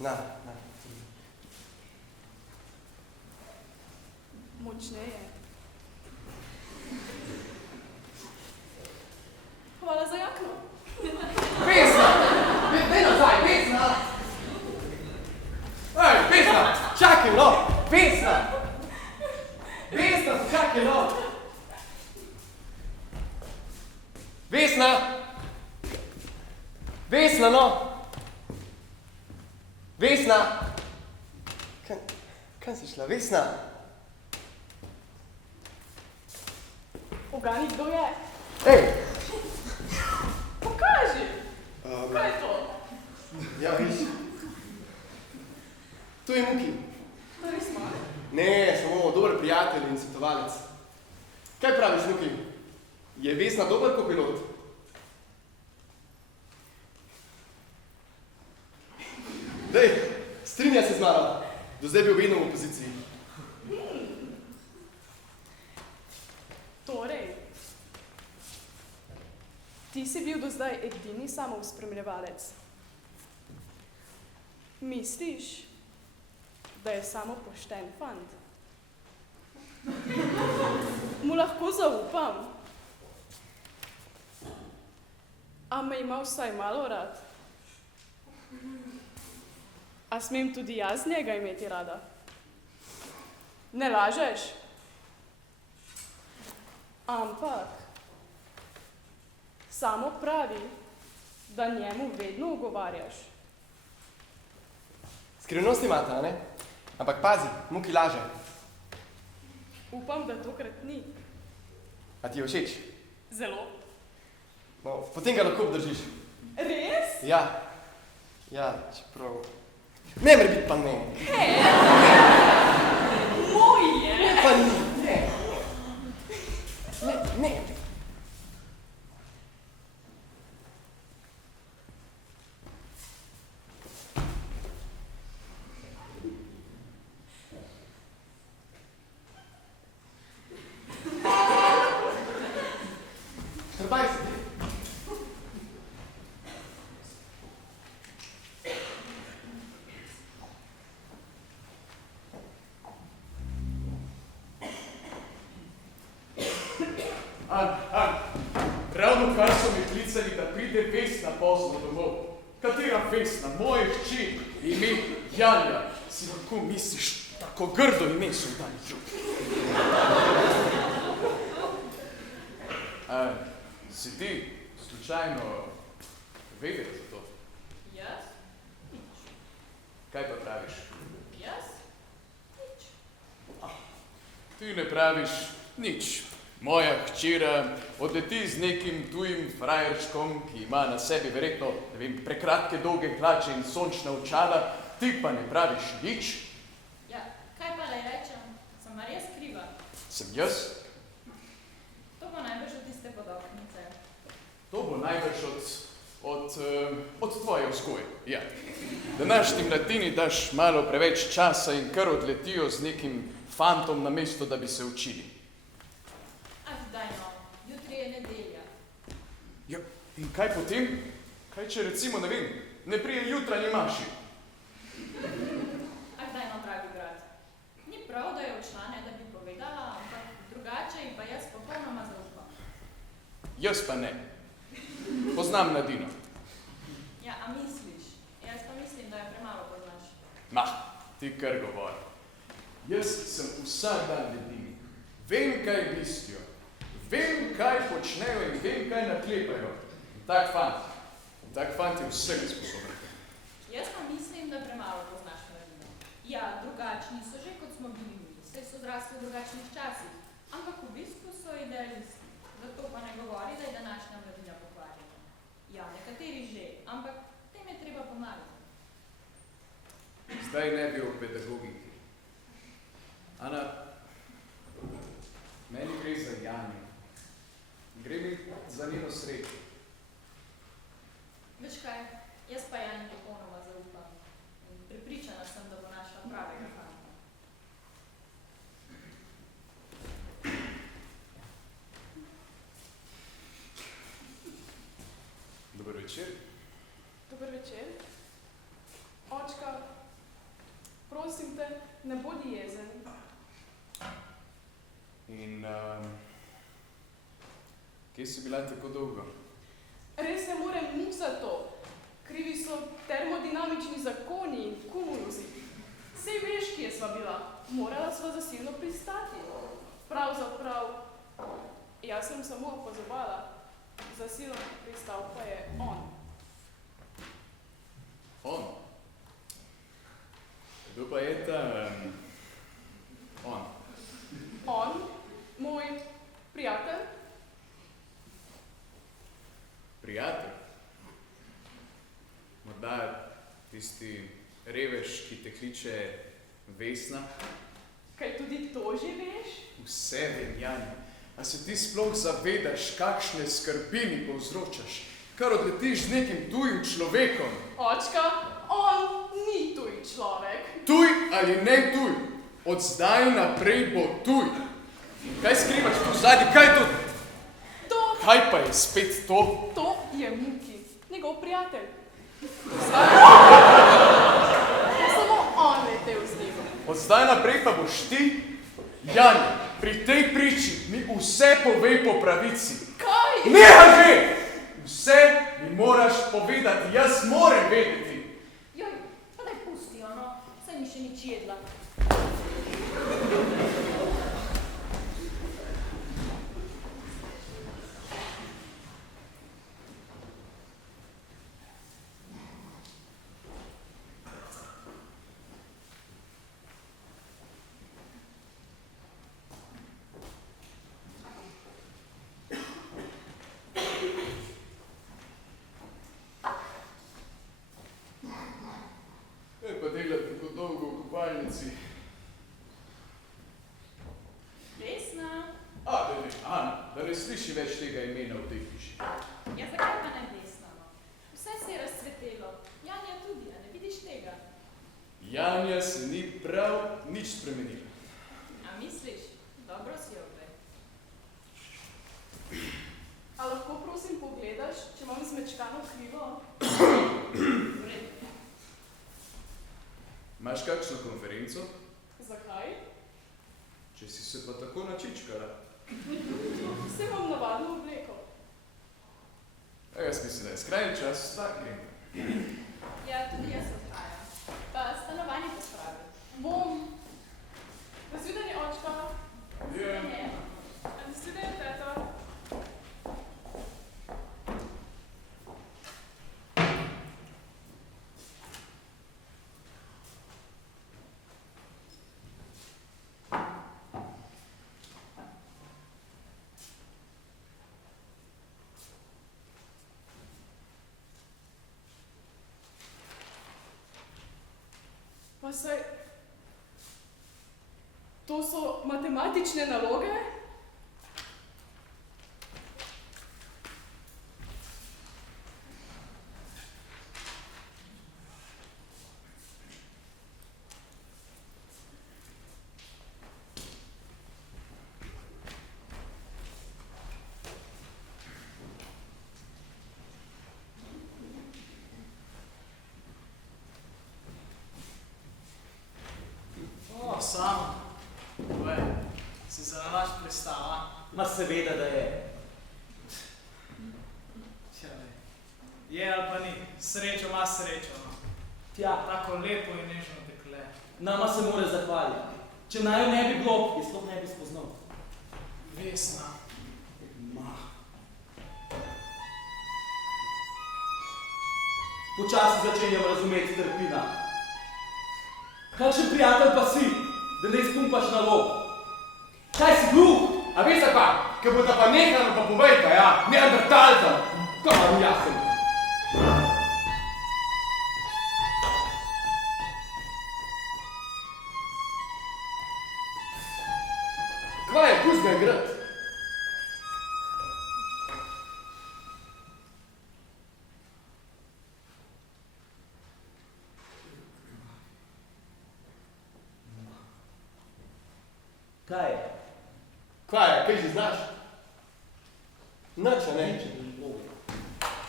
Na. Močneje. Hvala za jakno. Vesna! Daj nazaj, Vesna! Ej, Vesna, čakaj, no! Vesna! Vesna, čakaj, no! Vesna! Vesna, no! Vesna! Kam si šla, Vesna? Ugani, kdo je? Ej! Pokaži! Kaj je to? Ja, viš. To je Muki. To res ima? Ne, samo dober prijatelj in svetovalec. Kaj praviš, Muki? Je Vesna dober kopilot? Dej, strinja se z mano. Do zdaj bil vedno v opoziciji. Torej, ti si bil do zdaj edini samospremljevalec. Misliš, da je samo pošten fant? Mu lahko zaupam? A me ima vsaj malo rad? A smem tudi jaz njega imeti rada? Ne lažeš? Ampak samo pravi, da njemu vedno ugovarjaš. Skrivnost imata, ne? Ampak pazi, Muki laže. Upam, da tokrat ni. A ti je všeč? Zelo. No, potem ga lahko obdržiš. Res? Ja. Ja, čeprav... Ne mer biti pa ne. Moj je! Pa ni, ne. Ne. Trbaj se. Ravno kar so mi klicali, da pride Vesna pozno domov. Katera Vesna? Moje hči, ime Janja. Si lahko misliš, tako grdo ime so dali jo. Si ti slučajno vedel za to? Jaz? Nič. Kaj pa praviš? Jaz? Nič. Ti ne praviš nič. Moja hčera odleti z nekim tujim frajerčkom, ki ima na sebi verjetno, ne vem, prekratke dolge hlače in sončna očala, ti pa ne praviš nič. Ja, kaj pa le rečem? Sem mar res kriva? Sem jaz? To bo najbrž od tiste podobnice. To bo najbrž od tvoje vzgoje, ja. Današnji mladini daš malo preveč časa in kar odletijo z nekim fantom namesto, da bi se učili. Ah, daj no, jutri je nedelja. Ja, in kaj potem? Kaj če recimo, ne vem, ne prije jutranji maši? Ah, daj no, dragi brat. Ni prav, da je odšla, ne da bi povedala, ampak drugače ji pa jaz popolnoma zaupam. Jaz pa ne. Poznam mladino. Ja, a misliš? Jaz pa mislim, da je premalo poznaš. Mah, ti kar govori. Jaz sem vsak dan med njimi. Vem, kaj bistijo. Vem, kaj počnejo in vem, kaj naklepajo. In tak fant je vsega sposoben. Jaz pa mislim, da premalo poznaš mladino. Ja, drugačni so že, kot smo bili mi. Vse so zrasli v drugačnih časih. Ampak v bistvu so idealisti. Zato pa ne govori, da je današnja mladina pokvarjena. Ja, nekateri že, ampak tem je treba pomagati. Zdaj ne bi o pedagogiki. Ana, meni gre za Janjo. Gre mi za njeno srečo. Veš kaj, jaz pa Janji popolnoma zaupam. In prepričana sem, da bo našla pravega fanta. Dober večer. Dober večer. Očka, prosim te, ne bodi jezen. In kje si bila tako dolgo? Res ne morem nič za to. Krivi so termodinamični zakoni in kumulusi. Sej veš, kje sva bila. Morala sva zasilno pristati. Pravzaprav, jaz sem samo opazovala. Zasilno pristal pa je on. On? Kdo pa je ta on? On, moj prijatelj. Prijatelj? Morda tisti revež, ki te kliče Vesna? Kaj tudi to že veš? Vse vem, Janja. A se ti sploh zavedaš, kakšne skrbi mi povzročaš? Kar odletiš z nekim tujim človekom? Očka, on ni tuj človek. Tuj ali ne tuj? Od zdaj naprej bo tuj. Kaj skrivaš tu vzadi? Kaj to? To. Kaj pa je spet to? To je Muki, njegov prijatelj. Samo on letel z njim. Od zdaj naprej pa boš ti, Janja, pri tej priči mi vse povej po pravici. Kaj? Nehaj že! Vse mi moraš povedati, jaz moram vedeti. Joj, pa daj pusti, ono, saj ni še nič jedla. Kaj pa delati tako dolgo v kopalnici? Vesna. Ana, da ne sliši več tega imena v tej hiši. Ja, zakaj pa ne Vesna, no? Vse se je razcvetelo. Janja tudi, a ne vidiš tega? Janja se ni prav nič spremenila. A misliš? Dobro si jo obve. A lahko prosim pogledaš, če imam zmečkano krivo? Imaš kakšno konferenco? Zakaj? Če si se pa tako načičkala. Vse imam navadno obleko. Jaz mislim, da je skrajni čas, tak grem. Ja, tudi jaz odhajam. Pa stanovanje pospravi. Bom. Nasvidenje, očka. Nasvidenje. Nasvidenje, teta. Pa saj, to so matematične naloge? samo. Povej, si za nalašč pristala? Ma seveda, da je. Je ali pa ni, srečo ima srečo. Tja. Tako lepo in nežno dekle. Nama se more zahvaliti. Če naj jo ne bi bilo, je sploh ne bi spoznal. Vesna. Počasi začenjam razumeti trpina. Kakšen prijatelj pa si, da ne izpumpaš nalog? Kaj si gluh? A veste pa, ko bodo pa nehali pa povejte, ja, neandertalcem, to vam jasen. Kaj je, pust ga igrati? Kaj je? Kaj je, kaj že znaš? Nič, a ne?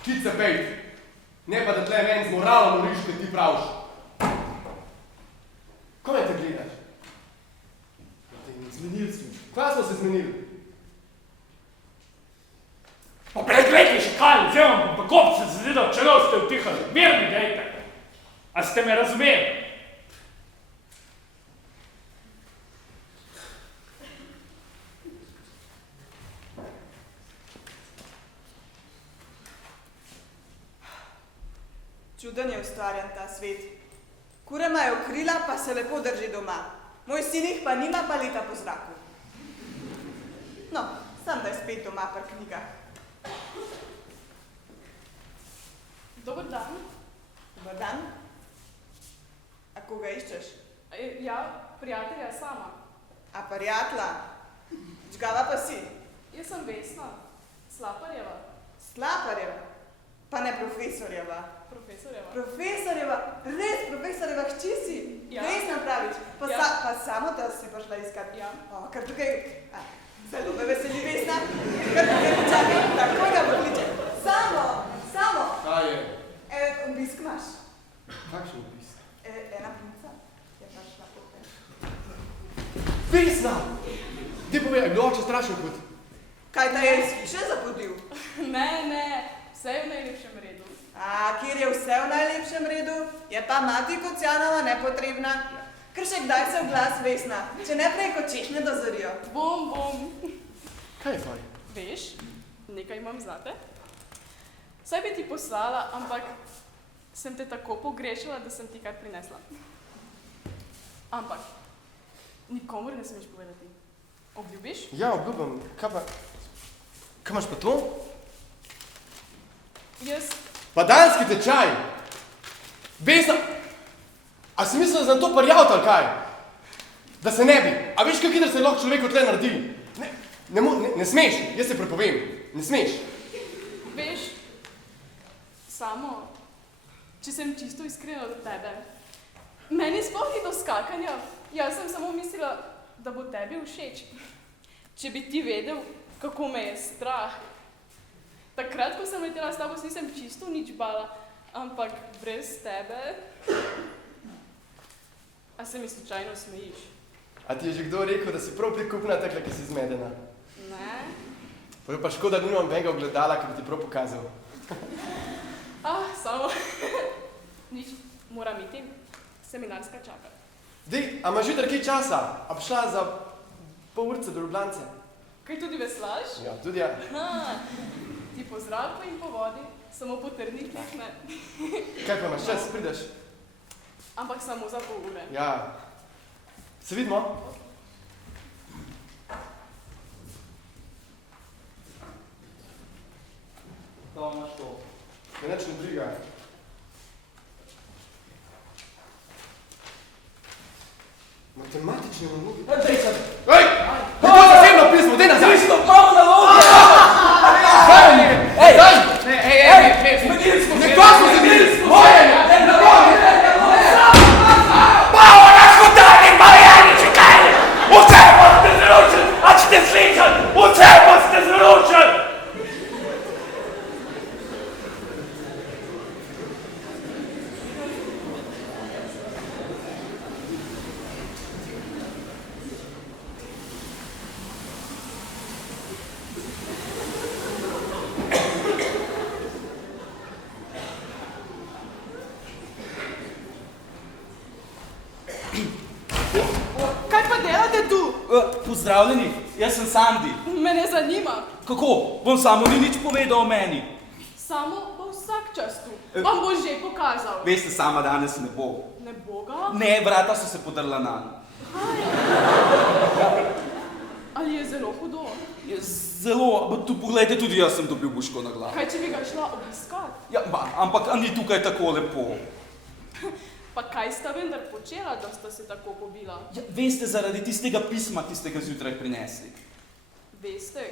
Čič se pejt. Ne pa da tle meni z moralom moriš, kaj ti praviš. Kaj te gledaš? Zmenili smo. Kaj smo se zmenili? Pa preglejte šikali, zdaj vam pa kopce zazidal, če ste vtihali. Mirni dejte. A ste me razumeli? Čuden je ustvarjan ta svet. Kure imajo krila, pa se lepo drži doma. Moj sin jih pa nima, pa leta po zraku. No, sam da je spet doma pri knjigah. Dober dan. Dober dan. A koga iščeš? Ja, prijatelja sama. A prijatla? Čgava pa si? Jaz sem Vesna, Slaparjeva. Slaparjeva? Pa ne profesorjeva. Profesorjeva. Profesorjeva? Res profesorjeva hči si? Ja. Vesna pravič. Pa, Ja. pa samo da si prišla iskat. Ja. O, kar tukaj... Zelo me veseli Vesna. Kar tukaj počakaj. Takoj ga pokliče. Samo. Kaj je? Obisk imaš. Kakšen obisk? Ena punca je prišla po te. Vesna! Ti povej, je bilo oče strašen hud? Kaj ta je iz hiše zapodil? Ne, vse je v najlepšem redu. A, kjer je vse v najlepšem redu, je pa mati Kocijanova nepotrebna. Ker še kdaj se v glas Vesna, če ne prej kot češnje dozorijo. Bom. Kaj je kaj? Veš, nekaj imam zate. Saj bi ti poslala, ampak sem te tako pogrešala, da sem ti kaj prinesla. Ampak, nikomur ne smeš povedati. Obljubiš? Ja, obljubim. Kaj imaš pa to? Jaz... Pa danski tečaj! Vesna! A si mislila, da sem to parjavt ali kaj? Da se ne bi. A veš, kak hiter se lahko človeku tle naredi? Ne smeš, jaz se prepovem. Ne smeš. Veš, samo, če sem čisto iskrena od tebe, meni sploh ni do skakanja. Jaz sem samo mislila, da bo tebi všeč. Če bi ti vedel, kako me je strah. Takrat, ko sem letela s tabo, nisem čisto nič bala, ampak brez tebe... A se mi slučajno smejiš? A ti je že kdo rekel, da si prav prikupna takle, ki si zmedena? Ne. Pa je pa škoda, da nimam benga ogledala, ki bi ti prav pokazal. Samo... Nič, moram iti. Seminarska čaka. Dej, a imaš jutri kaj časa? A bi šla za pol urce do Ljubljance? Kaj tudi veslaš? Ja, tudi ja. Ti po zraku in po vodi, samo po trnikih ne. Kaj pa imaš čas, prideš? Ampak samo za pol ure. Ja. Se vidimo? To imaš to. Me nič ne briga. Matematične naloge? Dej se! Ej! Je to zasebno pismo, dej nazaj! Pismo, imamo naloge! Ej! Zmenili smo se! Nekdo smo se bili! Moje! Malo nas hodali, Marijani, čekaj! Vse boste zručili! A ste slišali? Vse boste zručili! Pozdravljeni, jaz sem Sandi. Me ne zanima. Kako? Bom samo ni nič povedal o meni. Samo bo vsak čas tu. Vam bo že pokazal. Veste, sama danes ne bo. Ne bo ga? Ne, vrata so se podrla nanj. Ali je zelo hudo? Zelo, tu pogledajte, tudi jaz sem dobil buško na glavo. Kaj, če bi ga šla obiskat? Ja, ampak ni tukaj tako lepo. Pa kaj sta vendar počela, da sta se tako pobila? Ja, veste, zaradi tistega pisma, ki ste ga zjutraj prinesli. Veste,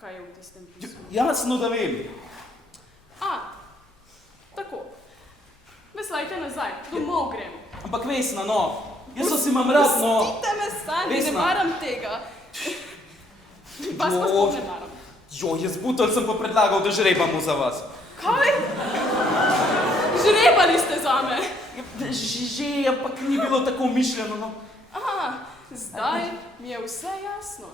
kaj je v tistem pismu? Jasno, da vem. Tako. Veslajte nazaj, domov grem. Ampak Vesna, no, jaz so si imam rad, no. Pustite me, Sandi, ne maram tega. Vas pa sploh ne maram. Jaz butelj sem pa predlagal, da žrebamo za vas. Kaj? Žrebali ste zame. Že, ampak ni bilo tako mišljeno, no. Zdaj mi je vse jasno.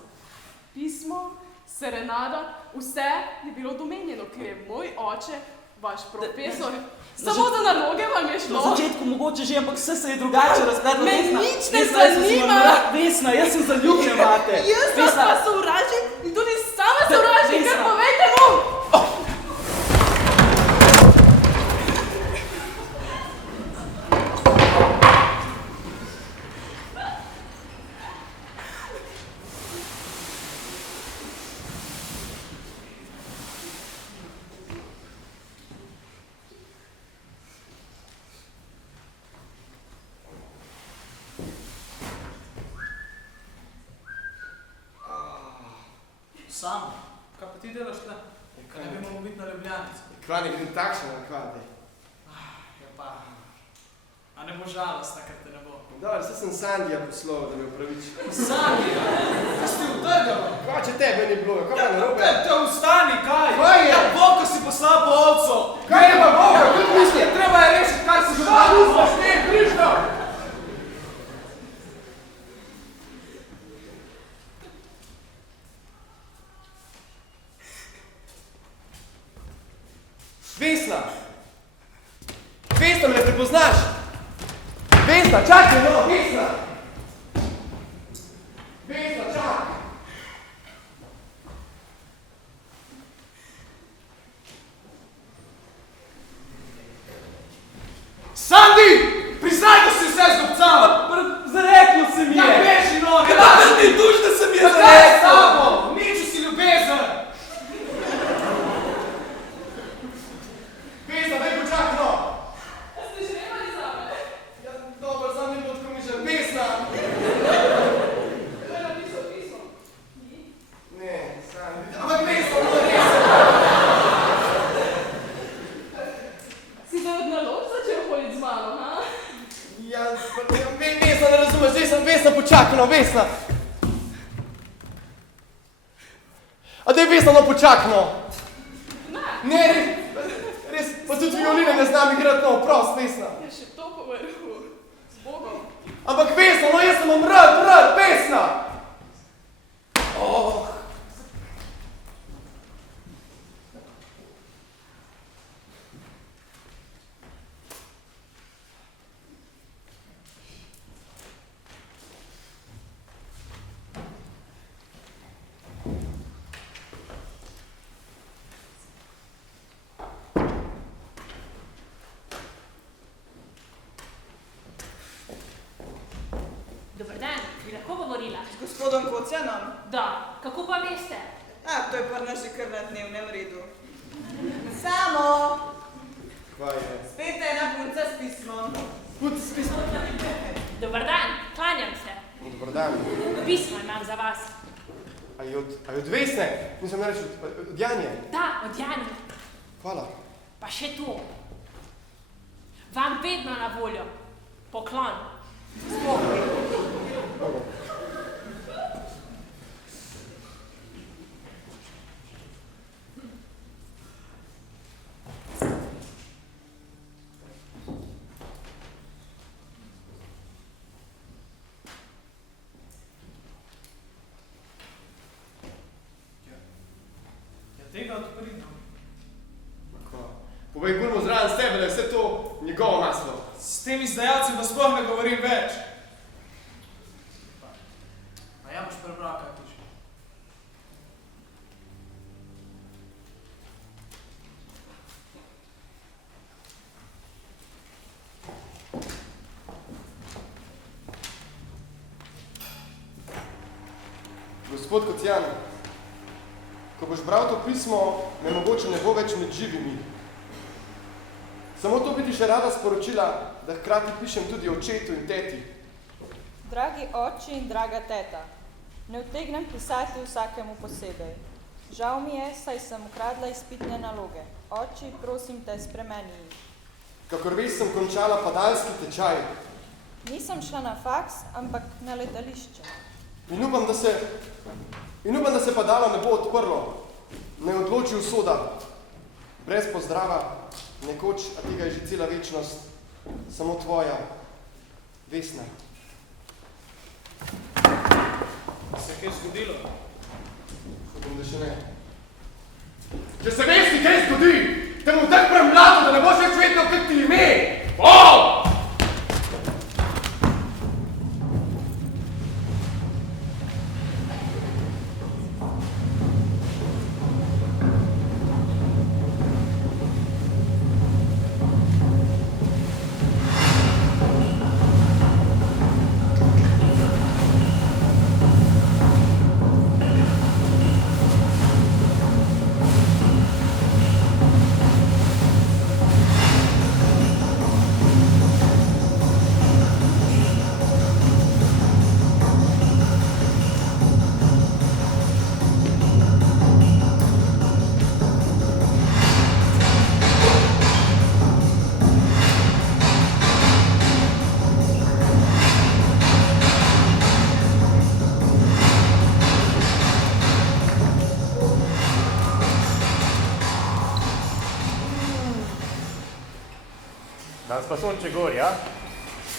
Pismo, serenada, vse je bilo domenjeno, ker je moj oče, vaš profesor, samo za naloge vam je šlo. Na začetku mogoče že, ampak vse se je drugače razgledalo. Me nič ne zanima. Vesna, jaz sem zaljubljen vate. Jaz vas pa sovražim in tudi sama sovražim, kar povejte mu. Samo, kaj pa ti delaš tle? Kaj ne bi mogel biti na Ljubljanici? Kva ne vidim takšen, kva te. Ja pa, a ne bo žalostna, ker te ne bo. Dobar, vse sem Sandija poslal, da me upraviči. Sandija? Kaj si ti utrgala? Kva, če tebe ni bilo, kaj pa narobe? Te ustani, kaj? Kaj je? Ja, Boko si poslal po ovco. Kaj je pa Boko, kaj misli? Treba je rešiti, kaj si že dal. Ne, Krišno! Vesna! Vesna, me ne prepoznaš? Vesna, čakaj, no, Vesna! Vesna, čakaj! Sandi! Priznaj, da si vse zgobcala! Zareklo se mi je! Ja, beži, no! Kaj ti duš, da se mi je zareklo? zareklo? Kaj samo? Niču si ljubezen! Vesna, daj počakaj, no! Ste žrebali zame? Ja, dobro, sam ne bo tako mišljen. Vesna! To je napisal pismo. Ne, Sandi. Ampak Vesna, no, Vesna! Si zaradi nalož začel hoditi z mano, ha? Ja, Vesna, ne razumeš, zdaj sem Vesna počakala, Vesna! A daj Vesna, no počakno! Ne, res, pa tudi violine ne znam igrati, no, prost, Vesna! Je še to povrhu. Z Bogom. Ampak Vesna, no jaz sem vam rad, Vesna! Dober dan, bi lahko govorila? Z gospodom Kocjanom? Da, kako pa veste? To je pa naš že kar na dnevnem redu. Samo! Kva je? Spet ena punca s pismom. Punca s pismom? Dober dan, klanjam se. Dobar dan. Pismo imam za vas. A je od Vesne? Nisem reči, od Janje? Da, od Janje. Hvala. Pa še to. Vam vedno na voljo. Poklon. Tega odprimo. Povej, budemo zraven s tebe, da je vse to njegovo maslo. S tem izdajalcem pa sploh ne govorim več. Pa ja boš Gospod Kocijan, ko boš bral to pismo, me mogoče ne bo več med živimi. Samo to bi ti še rada sporočila, da hkrati pišem tudi očetu in teti. Dragi oči in draga teta, ne utegnem pisati vsakemu posebej. Žal mi je, saj sem ukradla izpitne naloge. Oči, prosim te, spremeni jih. Kakor veš, sem končala padalski tečaj. Nisem šla na faks, ampak na letališče. In upam, da se padalo ne bo odprlo, ne odloči usoda. Brez pozdrava, nekoč, a tega je že cela večnost, samo tvoja, Vesna. Se je kaj zgodilo? Upam, da še ne. Če se veš, ti kaj zgodi, te bom tak premlato, da ne boš več vedno, kaj ti ime! Danes pa sonče gor, ja?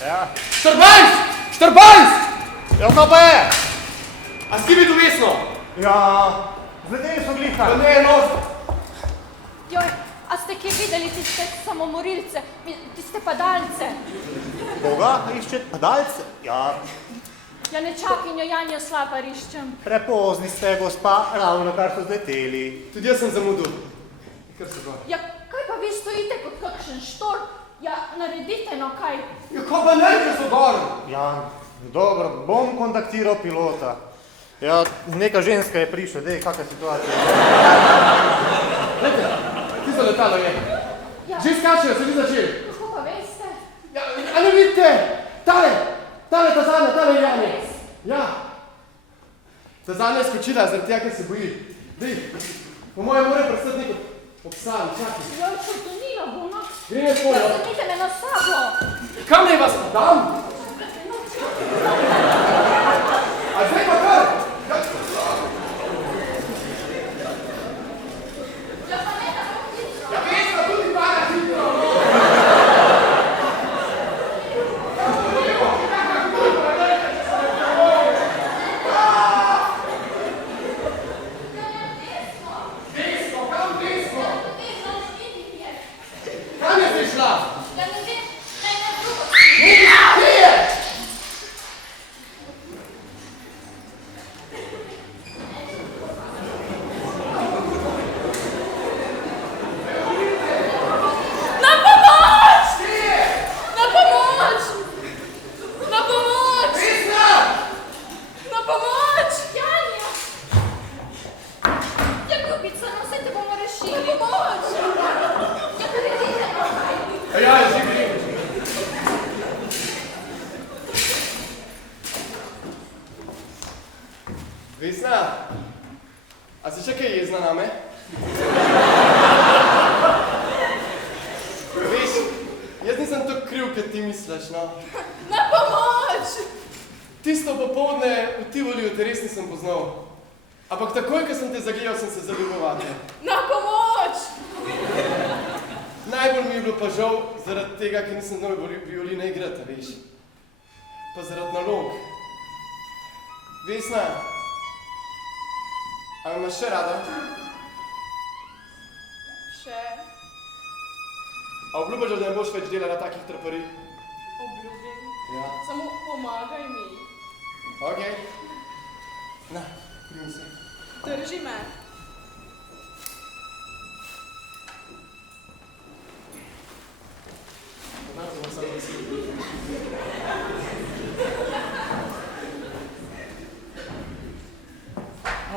Ja. Štrbajs! Ja, to pa je! A si videl Vesno? Ja, zleteli so gliha. Pa ne, no. Joj, a ste kje videli tiste samomorilce, tiste padalce? Koga išče? Padalce? Ja. Ja, nečakinjo Janjo Slapar iščem. Prepozni ste, gospa, ravno kar so zleteli. Tudi jaz sem zamudil. Kar se gor. Ja, kaj pa vi stojite kot kakšen štor? Ja, naredite no kaj. Ja, ko pa nerke so gor? Ja, dobro, bom kontaktiral pilota. Ja, neka ženska je prišla, dej, kakva situacija. Glejte, tisto letalo je. Ja. Že skačejo, se vi začeli. Kako pa veste? Ja, a ne vidite? Tale ta zadnja, tale je Janja. Ja. Ta zadnja je skočila, zaradi tega, ker se boji. Dej, po mojem mora prestati neko obsam, čakaj. Joj, čutonilo bo, no. Greme spoljo. Zaznite me na sabo. Kam naj vas dam? A zdaj pa kar? Ja, Vesna, tudi para hitro. Vesno, kam Vesno? Kam je zdaj šla? Ja, ne vem, naj ne drugo. Kje je? Na pomoč! Na pomoč! Na pomoč! Vesna! Na pomoč! Janja! Ja, ljubica, no vse te bomo rešili. Na pomoč! Ja, naredite no kaj. Ja, že grem. Vesna, a si še kaj jezna name? Veš, jaz nisem tako kriv, kot ti misliš, no. Na pomoč! Tisto popoldne v Tivoliju te res nisem poznal. Ampak takoj, ko sem te zagledal, sem se zaljubil vate. Na pomoč! Najbolj mi je bilo pa žal zaradi tega, ker nisem znal violine igrati, veš. Pa zaradi nalog. Vesna, a me imaš še rada? Še A obljubaš, da ne boš več delala takih traparij? obljubim. Ja. Samo pomagaj mi. Okej. Na, primi se. Drži me.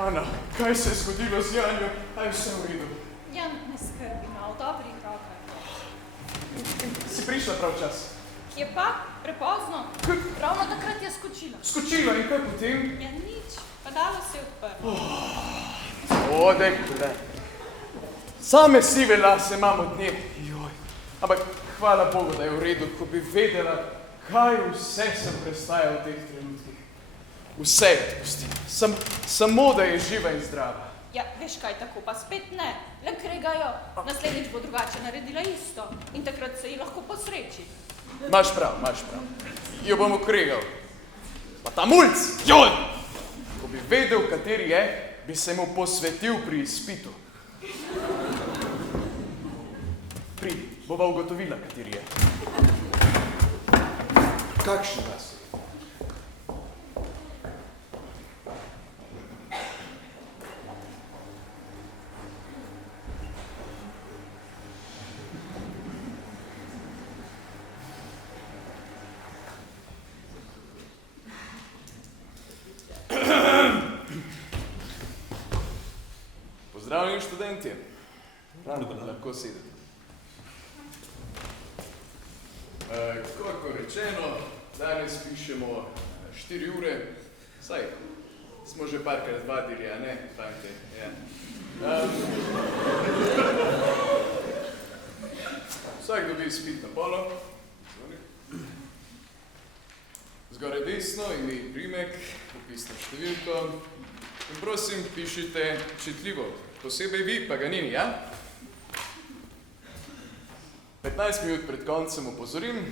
Ana, kaj se je zgodilo z Janjo? A je vse v redu? Jan, ne skrbi, v dobrih rokah. Si prišla prav čas? Kje pa? Prepozno. Ravno takrat je skočila. Skočila in kaj potem? Ja, nič. Padalo se je odprlo. Dekle. Same sive lase imam od nje. Joj. Ampak hvala Bogu, da je v redu, ko bi vedela, kaj vse sem prestajal v teh trenutkih. Vse je odpustila. Samo da je živa in zdrava. Ja, veš kaj, tako pa spet ne. Le kregajo. Naslednjič bo drugače naredila isto. In takrat se ji lahko posreči. Imaš prav. Jo bom okregal. Pa ta mulc, joj! Ko bi vedel, kateri je, bi se mu posvetil pri izpitu. Pridi, bova ugotovila, kateri je. Kakšen vas? Pozdravljeni študentje. Lahko sedete. Kako rečeno, danes pišemo 4 ure. Saj, smo že parkrat vadili, a ne, fajte? Ja. Vsak dobi izpit na polo. Zgoraj desno, ime, primek, popisno številko. In prosim, pišite čitljivo. Posebej vi, Paganini, ja? 15 minut pred koncem upozorim,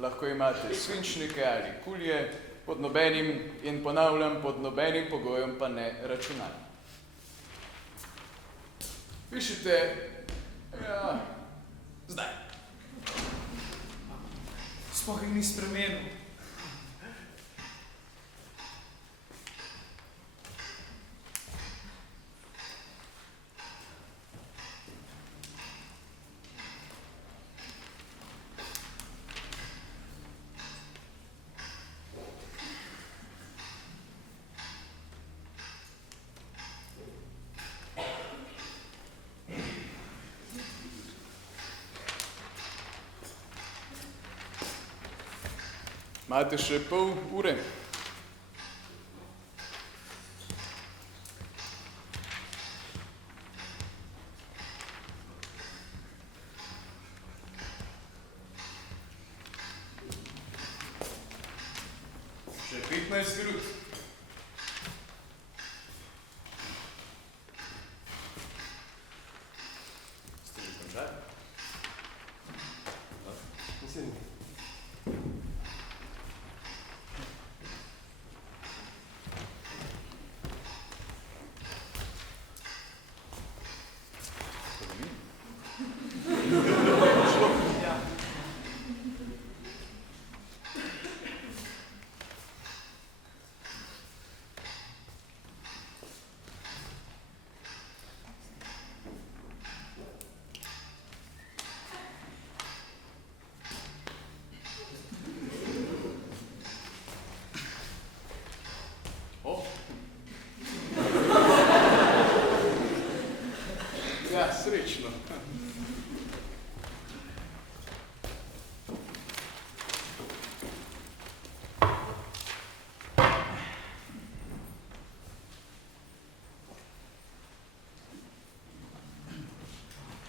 lahko imate svinčnike ali kulje, pod nobenim, in ponavljam, pod nobenim pogojem pa ne računalnik. Pišite, ja, zdaj. Sploh jih ni spremenil. Imate še pol ure. Še 15 minut. Ste že končali? Mislim. Ja, srečno.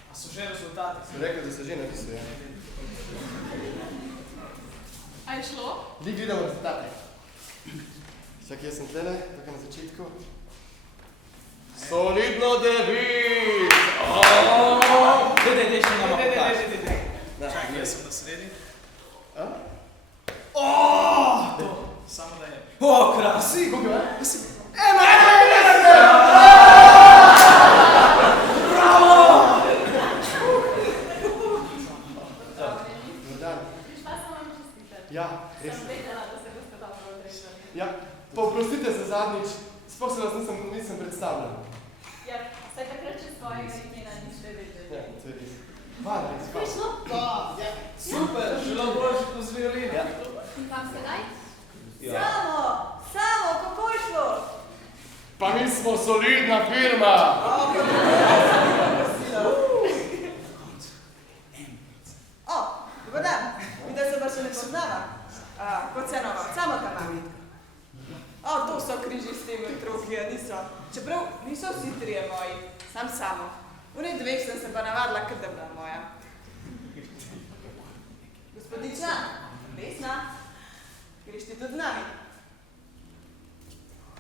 A so že rezultati? Sem rekel, da se že napisuje. A je šlo? Li gledamo rezultate. Čakaj, jaz sem tlele, tukaj na začetku. Solidno 9! Dej, še nama pokaž. Čakaj, jaz sem na sredi. To, samo da je. Krasi! Koliko je? Bravo! Prišla sem vam čestitati. Ja, res. Sem vedela, da se boste dobro odrešali. Ja, pa oprostite za zadnjič, sploh se vas nisem predstavljal. Ja, saj takrat še svojega imena niste vedeli. Ja, to je res. Hvala, res. Prišlo? Ja. Super, šlo boljše po zviolini. Ja. In kam sedaj? Samo, kako je šlo? Pa mi smo solidna firma. Dobar dan, videl se pa še ne poznava. Kot se nova, samo tam mami. To so križi s temi otroki, niso. Čeprav niso vsi trije moji, samo. V ne dveh sem se pa navadila, ker da bila moja. Gospodična, Vesna, greš ti tudi z nami?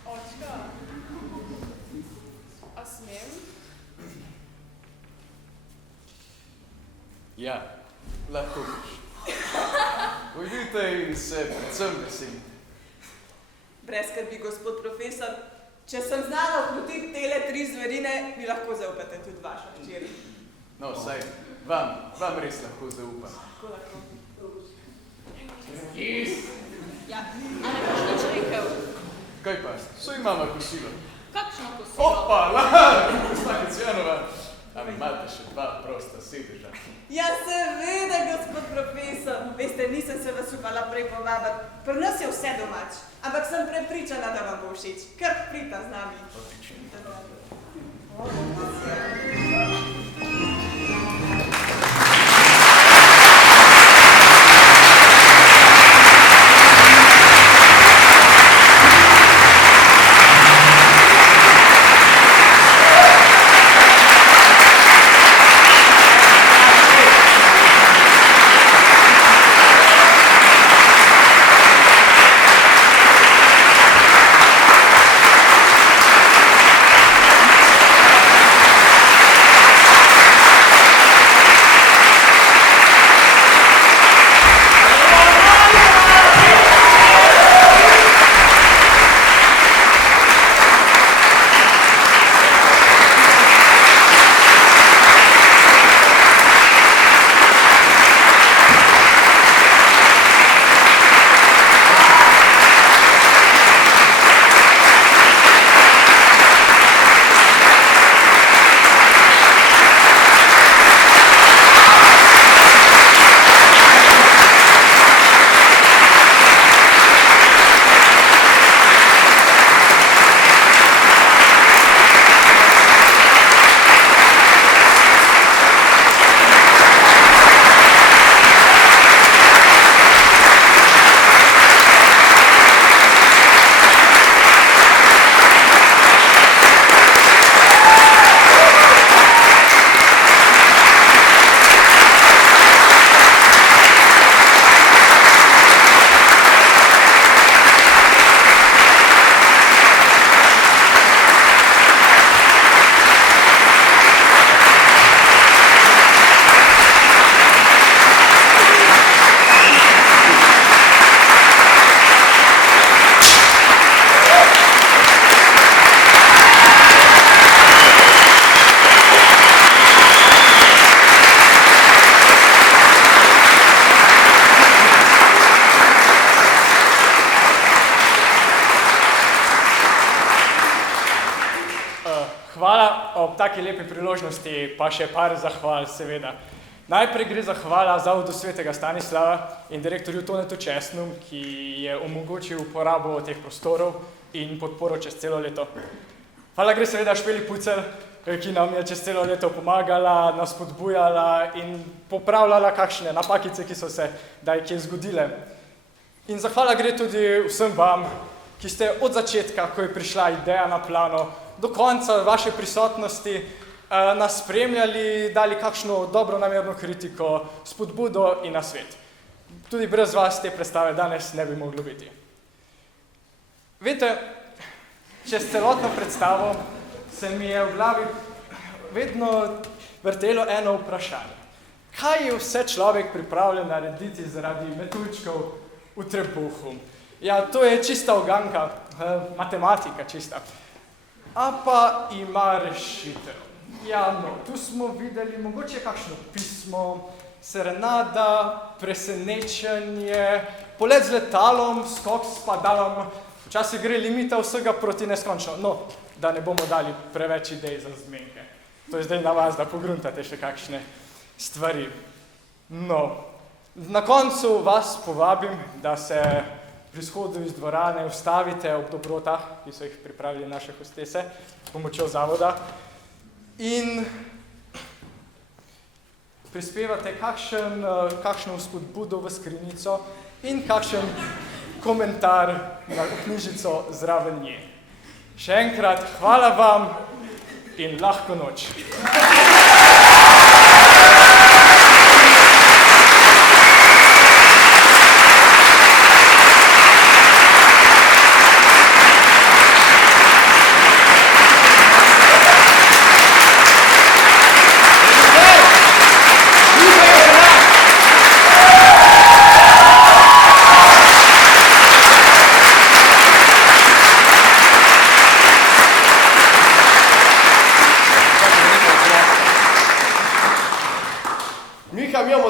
Očka, a smem? Ja, lahko greš. Pojdite in se predvsem veselite. Brez skrbi, gospod profesor, če sem znala vkrutiti tele 3 zverine, mi lahko zaupate tudi vašo hčeri. No, saj, vam res lahko zaupam. Tako lahko. Ja, a ne boš nič rekel? Kaj pa, so imamo kosilo. Kakšno kosilo? Opala, gospa Kocijanova, a imate še 2 prosta sedeža? Ja, seveda, gospod profesor. Veste, nisem se vas upala prej povabiti. Pri nas je vse domač, ampak sem prepričana, da vam bo všeč. Kar prita z nami. Hvala ob taki lepi priložnosti, pa še par zahval, seveda. Najprej gre zahvala Zavodu svetega Stanislava in direktorju Tonetu Česnu, ki je omogočil uporabo teh prostorov in podporo čez celo leto. Hvala gre seveda Špeli Pucelj, ki nam je čez celo leto pomagala, nas spodbujala in popravljala kakšne napakice, ki so se kje zgodile. In zahvala gre tudi vsem vam, ki ste od začetka, ko je prišla ideja na plano, do konca vaše prisotnosti nas spremljali, dali kakšno dobronamerno kritiko, spodbudo in nasvet. Tudi brez vas te predstave danes ne bi moglo biti. Veste, čez celotno predstavo se mi je v glavi vedno vrtelo eno vprašanje. Kaj je vse človek pripravljen narediti zaradi metuljčkov v trebuhu? Ja, to je čista uganka, matematika čista. A pa ima rešitev. Ja, no, tu smo videli mogoče kakšno pismo, serenada, presenečenje, polet z letalom, skok s padalom, včasih gre limita vsega proti neskončno. No, da ne bomo dali preveč idej za zmenke. To je zdaj na vas, da pogruntate še kakšne stvari. No, na koncu vas povabim, da se pri shodu iz dvorane ustavite ob dobrotah, ki so jih pripravili naše hostese s pomočjo zavoda in prispevate kakšno vzpodbudo v skrinjico in kakšen komentar na knjižico zraven nje. Še enkrat hvala vam in lahko noč.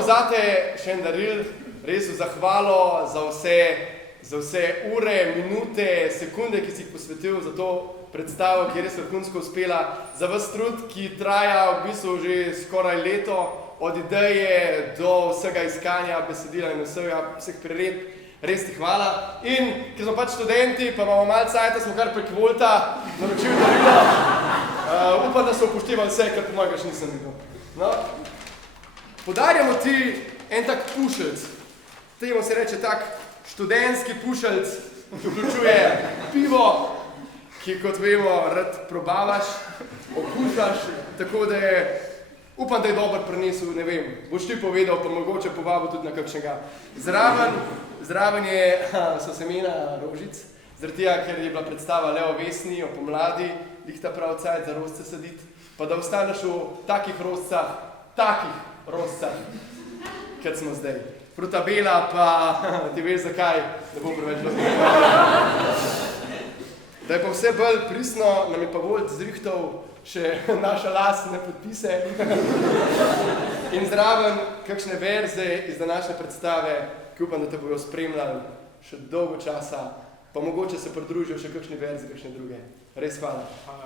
Zate še en daril, res v zahvalo za vse ure, minute, sekunde, ki si jih posvetil za to predstavo, ki je res vrhunsko uspela, za vas trud, ki traja v bistvu že skoraj leto, od ideje do vsega iskanja besedila in vseh priredb, res ti hvala. In ker smo pač študenti, pa imamo malo cajta, smo kar prek Volta naročili darilo. Upam, da so upoštevali vse, ker po mojega še nisem videl. No. Podarjamo ti en tak pušelc, temu se reče tak študentski pušelc, ki vključuje pivo, ki kot vemo rad probavaš, okušaš, tako da je, upam, da je dober prinesel, ne vem, boš ti povedal, pa mogoče povabil tudi na kakšnega. Zraven so semena rožic, zaradi tega, ker je bila predstava Leo Vesni o pomladi, jih ta prav cajt za rozce saditi, pa da ostaneš v takih rozcah, kot smo zdaj. Frutabela pa, ti veš zakaj, ne bom preveč razumel. Da je pa vse bolj pristno, nam je pa Volt zrihtal še naše lastne podpise in zraven kakšne verze iz današnje predstave, ki upam, da te bojo spremljali še dolgo časa, pa mogoče se pridružijo še kakšne verze, kakšne druge. Res hvala. Hvala.